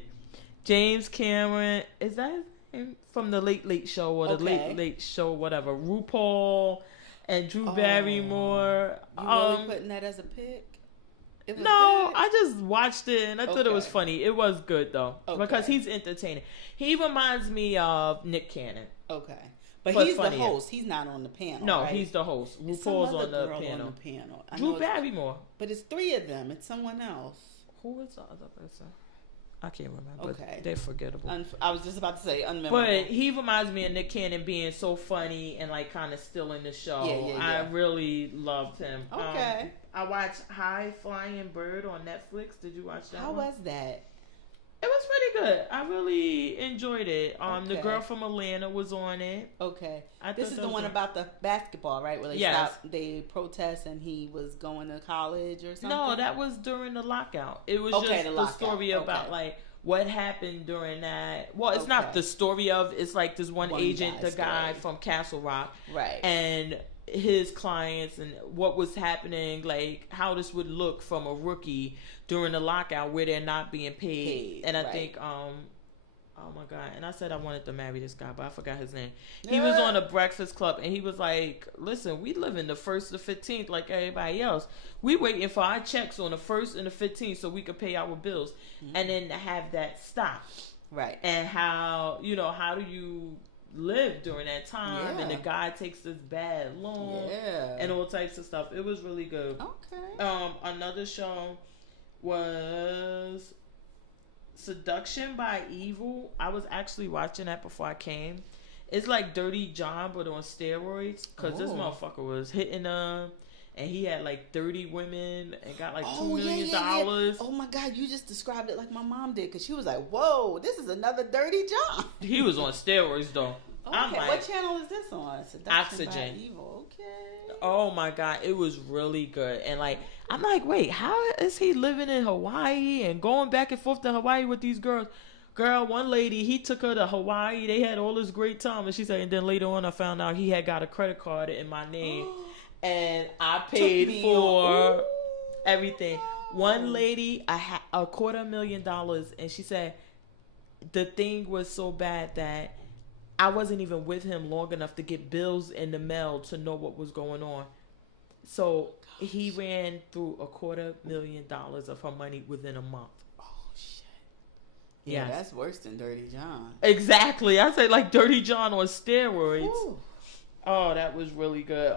James Cameron. Is that his name? From the Late Late Show or the Late Late Show, whatever. RuPaul and Drew Barrymore. You really putting that as a pick? No, I just watched it and I thought it was funny. It was good though, because he's entertaining. He reminds me of Nick Cannon. Okay, but he's funnier. The host. He's not on the panel. No, right? He's the host. RuPaul's on the panel. Drew Barrymore. But it's three of them. It's someone else. Who is the other person? I can't remember. Okay. They're forgettable. I was just about to say unmemorable. But he reminds me of Nick Cannon being so funny and like kind of still in the show. Yeah. I really loved him. Okay. I watched High Flying Bird on Netflix. Did you watch that? How was that? It was pretty good. I really enjoyed it. The girl from Atlanta was on it. Okay. This is the one about the basketball, right? Where they protest and he was going to college or something? No, that was during the lockout. It was just the story about like what happened during that. Well, it's not the story of, it's like this one agent, the guy from Castle Rock. Right. And his clients and what was happening, like how this would look from a rookie during the lockout where they're not being paid. And I think oh my god, and I said I wanted to marry this guy, but I forgot his name. He was on a Breakfast Club and he was like, listen, we live in the 1st to 15th like everybody else. We waiting for our checks on the 1st and the 15th so we could pay our bills. And then have that stop. Right. And how do you live during that time? And the guy takes this bad loan and all types of stuff. It was really good. Okay. Another show was Seduction by Evil. I was actually watching that before I came. It's like Dirty John but on steroids, because this motherfucker was hitting them and he had like 30 women and got like $2 million. Oh my god, you just described it like my mom did, because she was like, whoa, this is another Dirty John. He was on steroids though. Okay, like, what channel is this on? Oxygen. By Evil. Okay. Oh my god, it was really good. And like, I'm like, wait, how is he living in Hawaii and going back and forth to Hawaii with these girls? Girl, one lady, he took her to Hawaii. They had all this great time. And she said, and then later on I found out he had got a credit card in my name. And I paid for everything. One lady, I had $250,000. And she said, the thing was so bad that I wasn't even with him long enough to get bills in the mail to know what was going on. So he ran through $250,000 of her money within a month. Oh shit! Yeah, that's worse than Dirty John. Exactly. I say like Dirty John on steroids. Ooh. Oh, that was really good.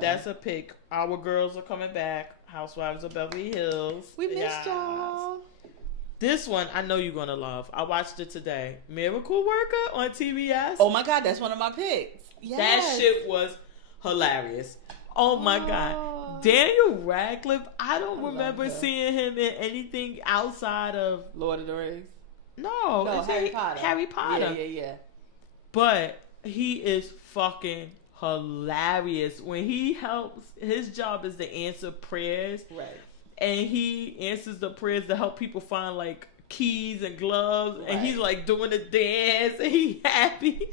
That's a pick. Our girls are coming back. Housewives of Beverly Hills. We missed y'all. This one, I know you're going to love. I watched it today. Miracle Worker on TBS. Oh, my God. That's one of my picks. Yes. That shit was hilarious. Oh, my God. Daniel Radcliffe, I don't remember seeing him in anything outside of... Lord of the Rings? No, it's Harry Potter. Harry Potter. Yeah. But he is fucking hilarious. When he helps, his job is to answer prayers. Right. And he answers the prayers to help people find like keys and gloves. Right. And he's like doing the dance and he happy.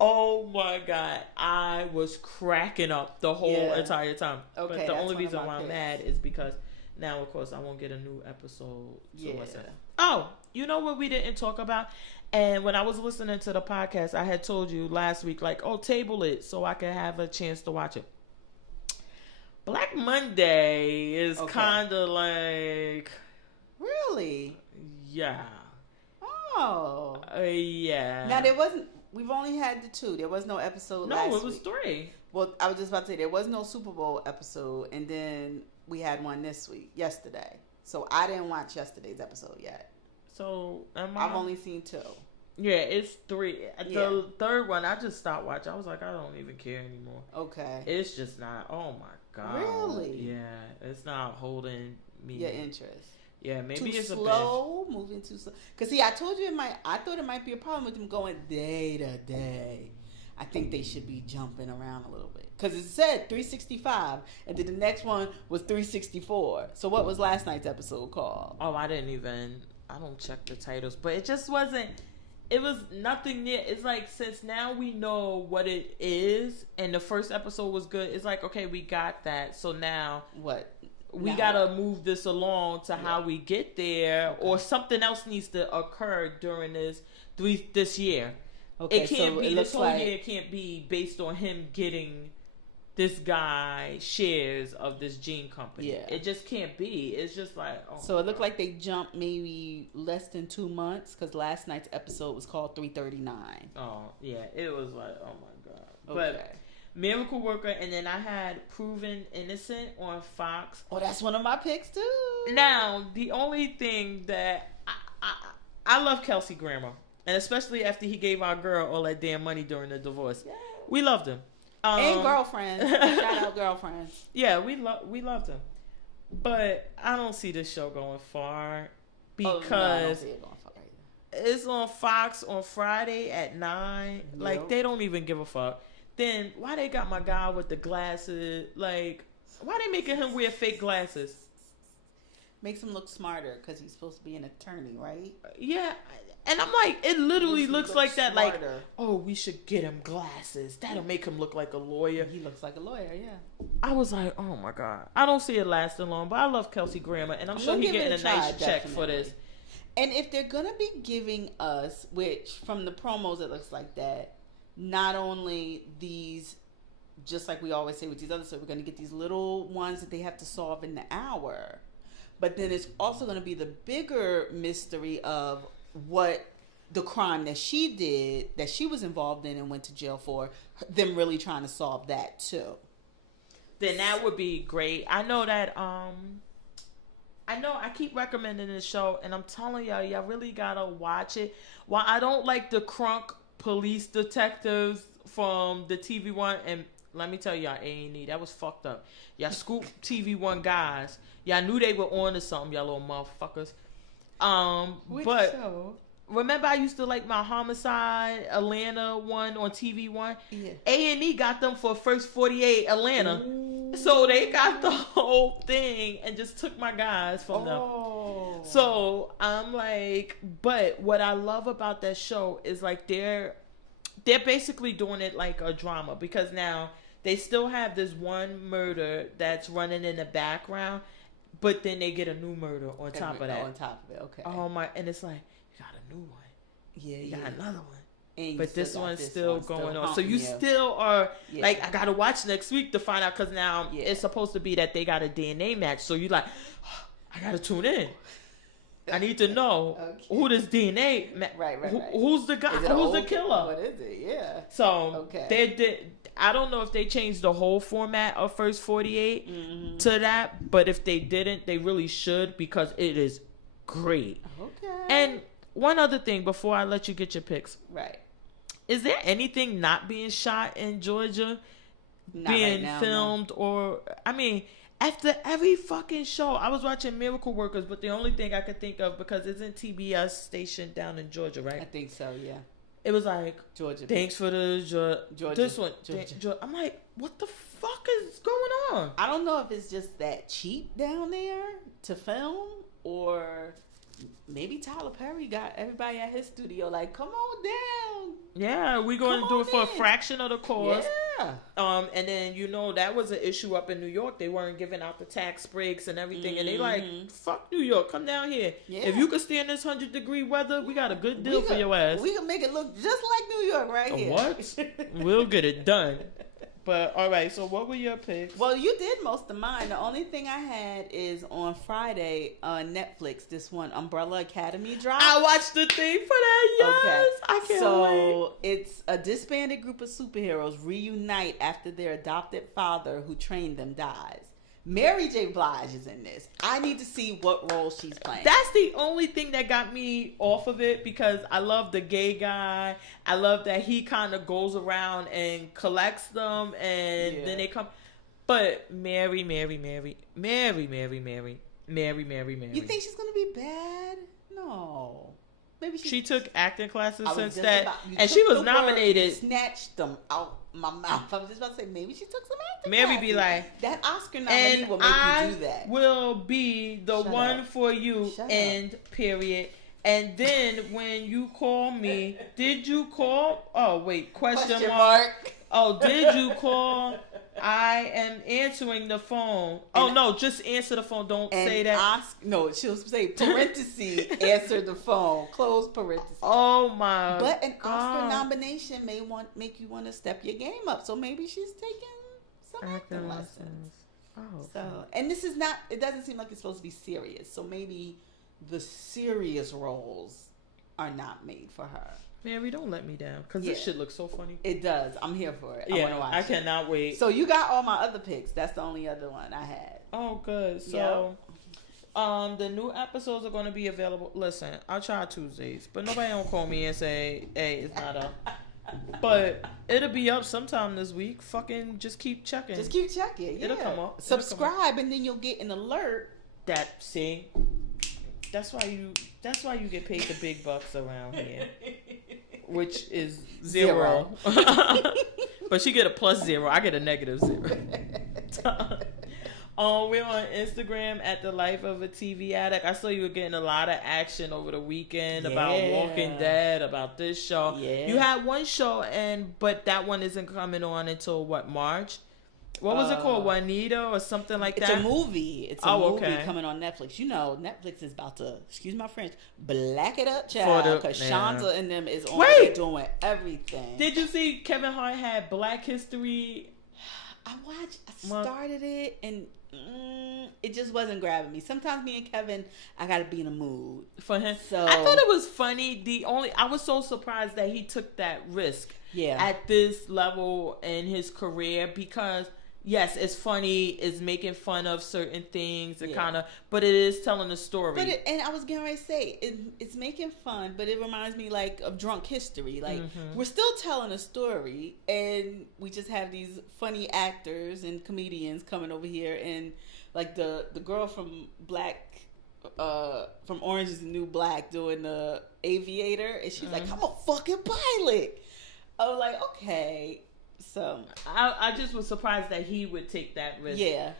Oh my God. I was cracking up the whole entire time. Okay, but the only reason why I'm mad is because now, of course, I won't get a new episode. Oh, you know what we didn't talk about? And when I was listening to the podcast, I had told you last week, like, table it so I can have a chance to watch it. Black Monday is kind of like... Really? Yeah. Oh. Yeah. Now, there wasn't... We've only had the 2. There was no episode last week. No, it was 3. Well, I was just about to say there was no Super Bowl episode, and then we had one yesterday. So I didn't watch yesterday's episode yet. So I've only seen 2. Yeah, it's 3. The third one, I just stopped watching. I was like, I don't even care anymore. Okay. It's just not. Oh my god. Really? Yeah, it's not holding me. Your interest. Yeah, maybe it's slow, moving too slow. Cause see, I told you I thought it might be a problem with them going day to day. I think they should be jumping around a little bit. Cause it said 365, and then the next one was 364. So what was last night's episode called? Oh, I don't check the titles, but it just wasn't. It was nothing near. It's like, since now we know what it is, and the first episode was good. It's like, okay, we got that. So now what? We gotta move this along to how we get there, or something else needs to occur during this year. Okay, it can't be this whole year. Can't be based on him getting this guy shares of this jean company. Yeah, it just can't be. It's just like, oh. So it looked like they jumped maybe less than 2 months, because last night's episode was called 339. Oh yeah, it was like, oh my god. Okay. But Miracle Worker, and then I had Proven Innocent on Fox. Oh, that's one of my picks too. Now, the only thing that I love Kelsey Grammer, and especially after he gave our girl all that damn money during the divorce. Yeah. We loved him. And Girlfriends. Shout out Girlfriends. Yeah, we loved him. But I don't see this show going far, because I don't see it going far either. It's on Fox on Friday at 9. Yep. Like, they don't even give a fuck. Then why they got my guy with the glasses? Like, why they making him wear fake glasses? Makes him look smarter, because he's supposed to be an attorney, right? Yeah. And I'm like, it literally looks like that. Smarter. Like, oh, we should get him glasses. That'll make him look like a lawyer. He looks like a lawyer, yeah. I was like, oh my god. I don't see it lasting long, but I love Kelsey Grammer, and I'm sure he's getting a nice check for this. And if they're going to be giving us, which from the promos it looks like that, not only these, just like we always say with these other stuff, we're going to get these little ones that they have to solve in the hour. But then it's also going to be the bigger mystery of what the crime that she did, that she was involved in and went to jail for, them really trying to solve that too. Then that would be great. I know that, I keep recommending this show, and I'm telling y'all really gotta watch it. While I don't like the crunk police detectives from the TV one, and let me tell y'all, A&E, that was fucked up. Y'all Scoop TV one guys, y'all knew they were on to something, y'all little motherfuckers. Which but show? Remember, I used to like my Homicide Atlanta one on TV one. Yeah. A&E got them for First 48 Atlanta. Ooh. So they got the whole thing and just took my guys from them. So I'm like, but what I love about that show is like they're basically doing it like a drama, because now they still have this one murder that's running in the background, but then they get a new murder on top of that. On top of it, okay. Oh my, and it's like, you got a new one. Yeah, you got another one. And but this one's still going on. So you still are like, I gotta watch next week to find out, because now it's supposed to be that they got a DNA match. So you like, oh, I gotta tune in. I need to know who this DNA. Right. Who's the guy? Who's the killer? What is it? Yeah. So they did. I don't know if they changed the whole format of First 48 to that, but if they didn't, they really should, because it is great. Okay. And one other thing before I let you get your picks. Right. Is there anything not being shot in Georgia? Not being right now, filmed? no. Or, I mean, after every fucking show, I was watching Miracle Workers, but the only thing I could think of, because isn't TBS stationed down in Georgia, right? I think so, yeah. It was like, Georgia. Thanks for the Georgia. This one. Georgia. I'm like, what the fuck is going on? I don't know if it's just that cheap down there to film, or maybe Tyler Perry got everybody at his studio like, come on down. Yeah, we're going to do it for a fraction of the cost. Yeah. And then, that was an issue up in New York. They weren't giving out the tax breaks and everything. And they like, fuck New York, come down here. Yeah. If you could stand this 100-degree weather, we got a good deal for your ass. We can make it look just like New York right here. What? We'll get it done. But all right, so what were your picks? Well, you did most of mine. The only thing I had is on Friday, Netflix. This one, Umbrella Academy drop. I watched the thing for that. Yes, okay. I can't wait. So it's a disbanded group of superheroes reunite after their adopted father, who trained them, dies. Mary J. Blige is in this. I need to see what role she's playing. That's the only thing that got me off of it, because I love the gay guy. I love that he kind of goes around and collects them, and then they come. But Mary. You think she's gonna be bad? No. Maybe she took acting classes since that, and she was nominated. Snatched them out my mouth. I was just about to say maybe she took some acting Mary classes. Be like, that Oscar nominee will make you do that. Will be the one for you. End. Period. And then when you call me, did you call? Oh wait, question mark. Oh, did you call? I am answering the phone. Oh no, just answer the phone. Don't say that. No, she'll say parentheses. Answer the phone. Close parentheses. Oh my! But an Oscar nomination may make you want to step your game up. So maybe she's taking some acting lessons. Oh. So, and this is not. It doesn't seem like it's supposed to be serious. So maybe the serious roles are not made for her. Mary, don't let me down, because this shit looks so funny. It does. I'm here for it. Yeah, I want to watch I cannot wait. So you got all my other picks. That's the only other one I had. Oh, good. So, the new episodes are going to be available. Listen, I'll try Tuesdays, but nobody don't call me and say, hey, it's not up. But it'll be up sometime this week. Fucking just keep checking. Just keep checking. Yeah. It'll come up. Subscribe, and then you'll get an alert. That's why you get paid the big bucks around here, which is zero. But she get a +0. I get a -0. We're on Instagram at The Life of a TV Addict. I saw you were getting a lot of action over the weekend about Walking Dead, about this show. Yeah. You had one show, but that one isn't coming on until March? What was it called? Juanita or something like that? It's a movie. It's a movie coming on Netflix. You know, Netflix is about to, excuse my French, black it up, child. Because Shonda and them is on there doing everything. Did you see Kevin Hart had Black History? I started it, and it just wasn't grabbing me. Sometimes me and Kevin, I got to be in a mood. For him. So I thought it was funny. I was so surprised that he took that risk at this level in his career, because yes, it's funny. It's making fun of certain things, and but it is telling a story. And I was getting ready to say, it's making fun, but it reminds me like of Drunk History. Like we're still telling a story, and we just have these funny actors and comedians coming over here, and like the girl from from Orange Is the New Black doing the Aviator, and she's like, I'm a fucking pilot. I was like, okay. So I just was surprised that he would take that risk. Yeah,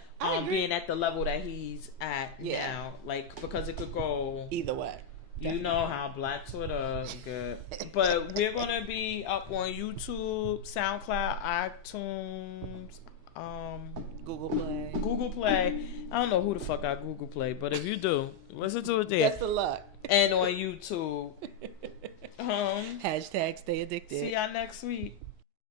being at the level that he's at now, like, because it could go either way. You know how Black Twitter good. But we're gonna be up on YouTube, SoundCloud, iTunes, Google Play. I don't know who the fuck got Google Play, but if you do, listen to it there. Best of luck. And on YouTube. Hashtag stay addicted. See y'all next week.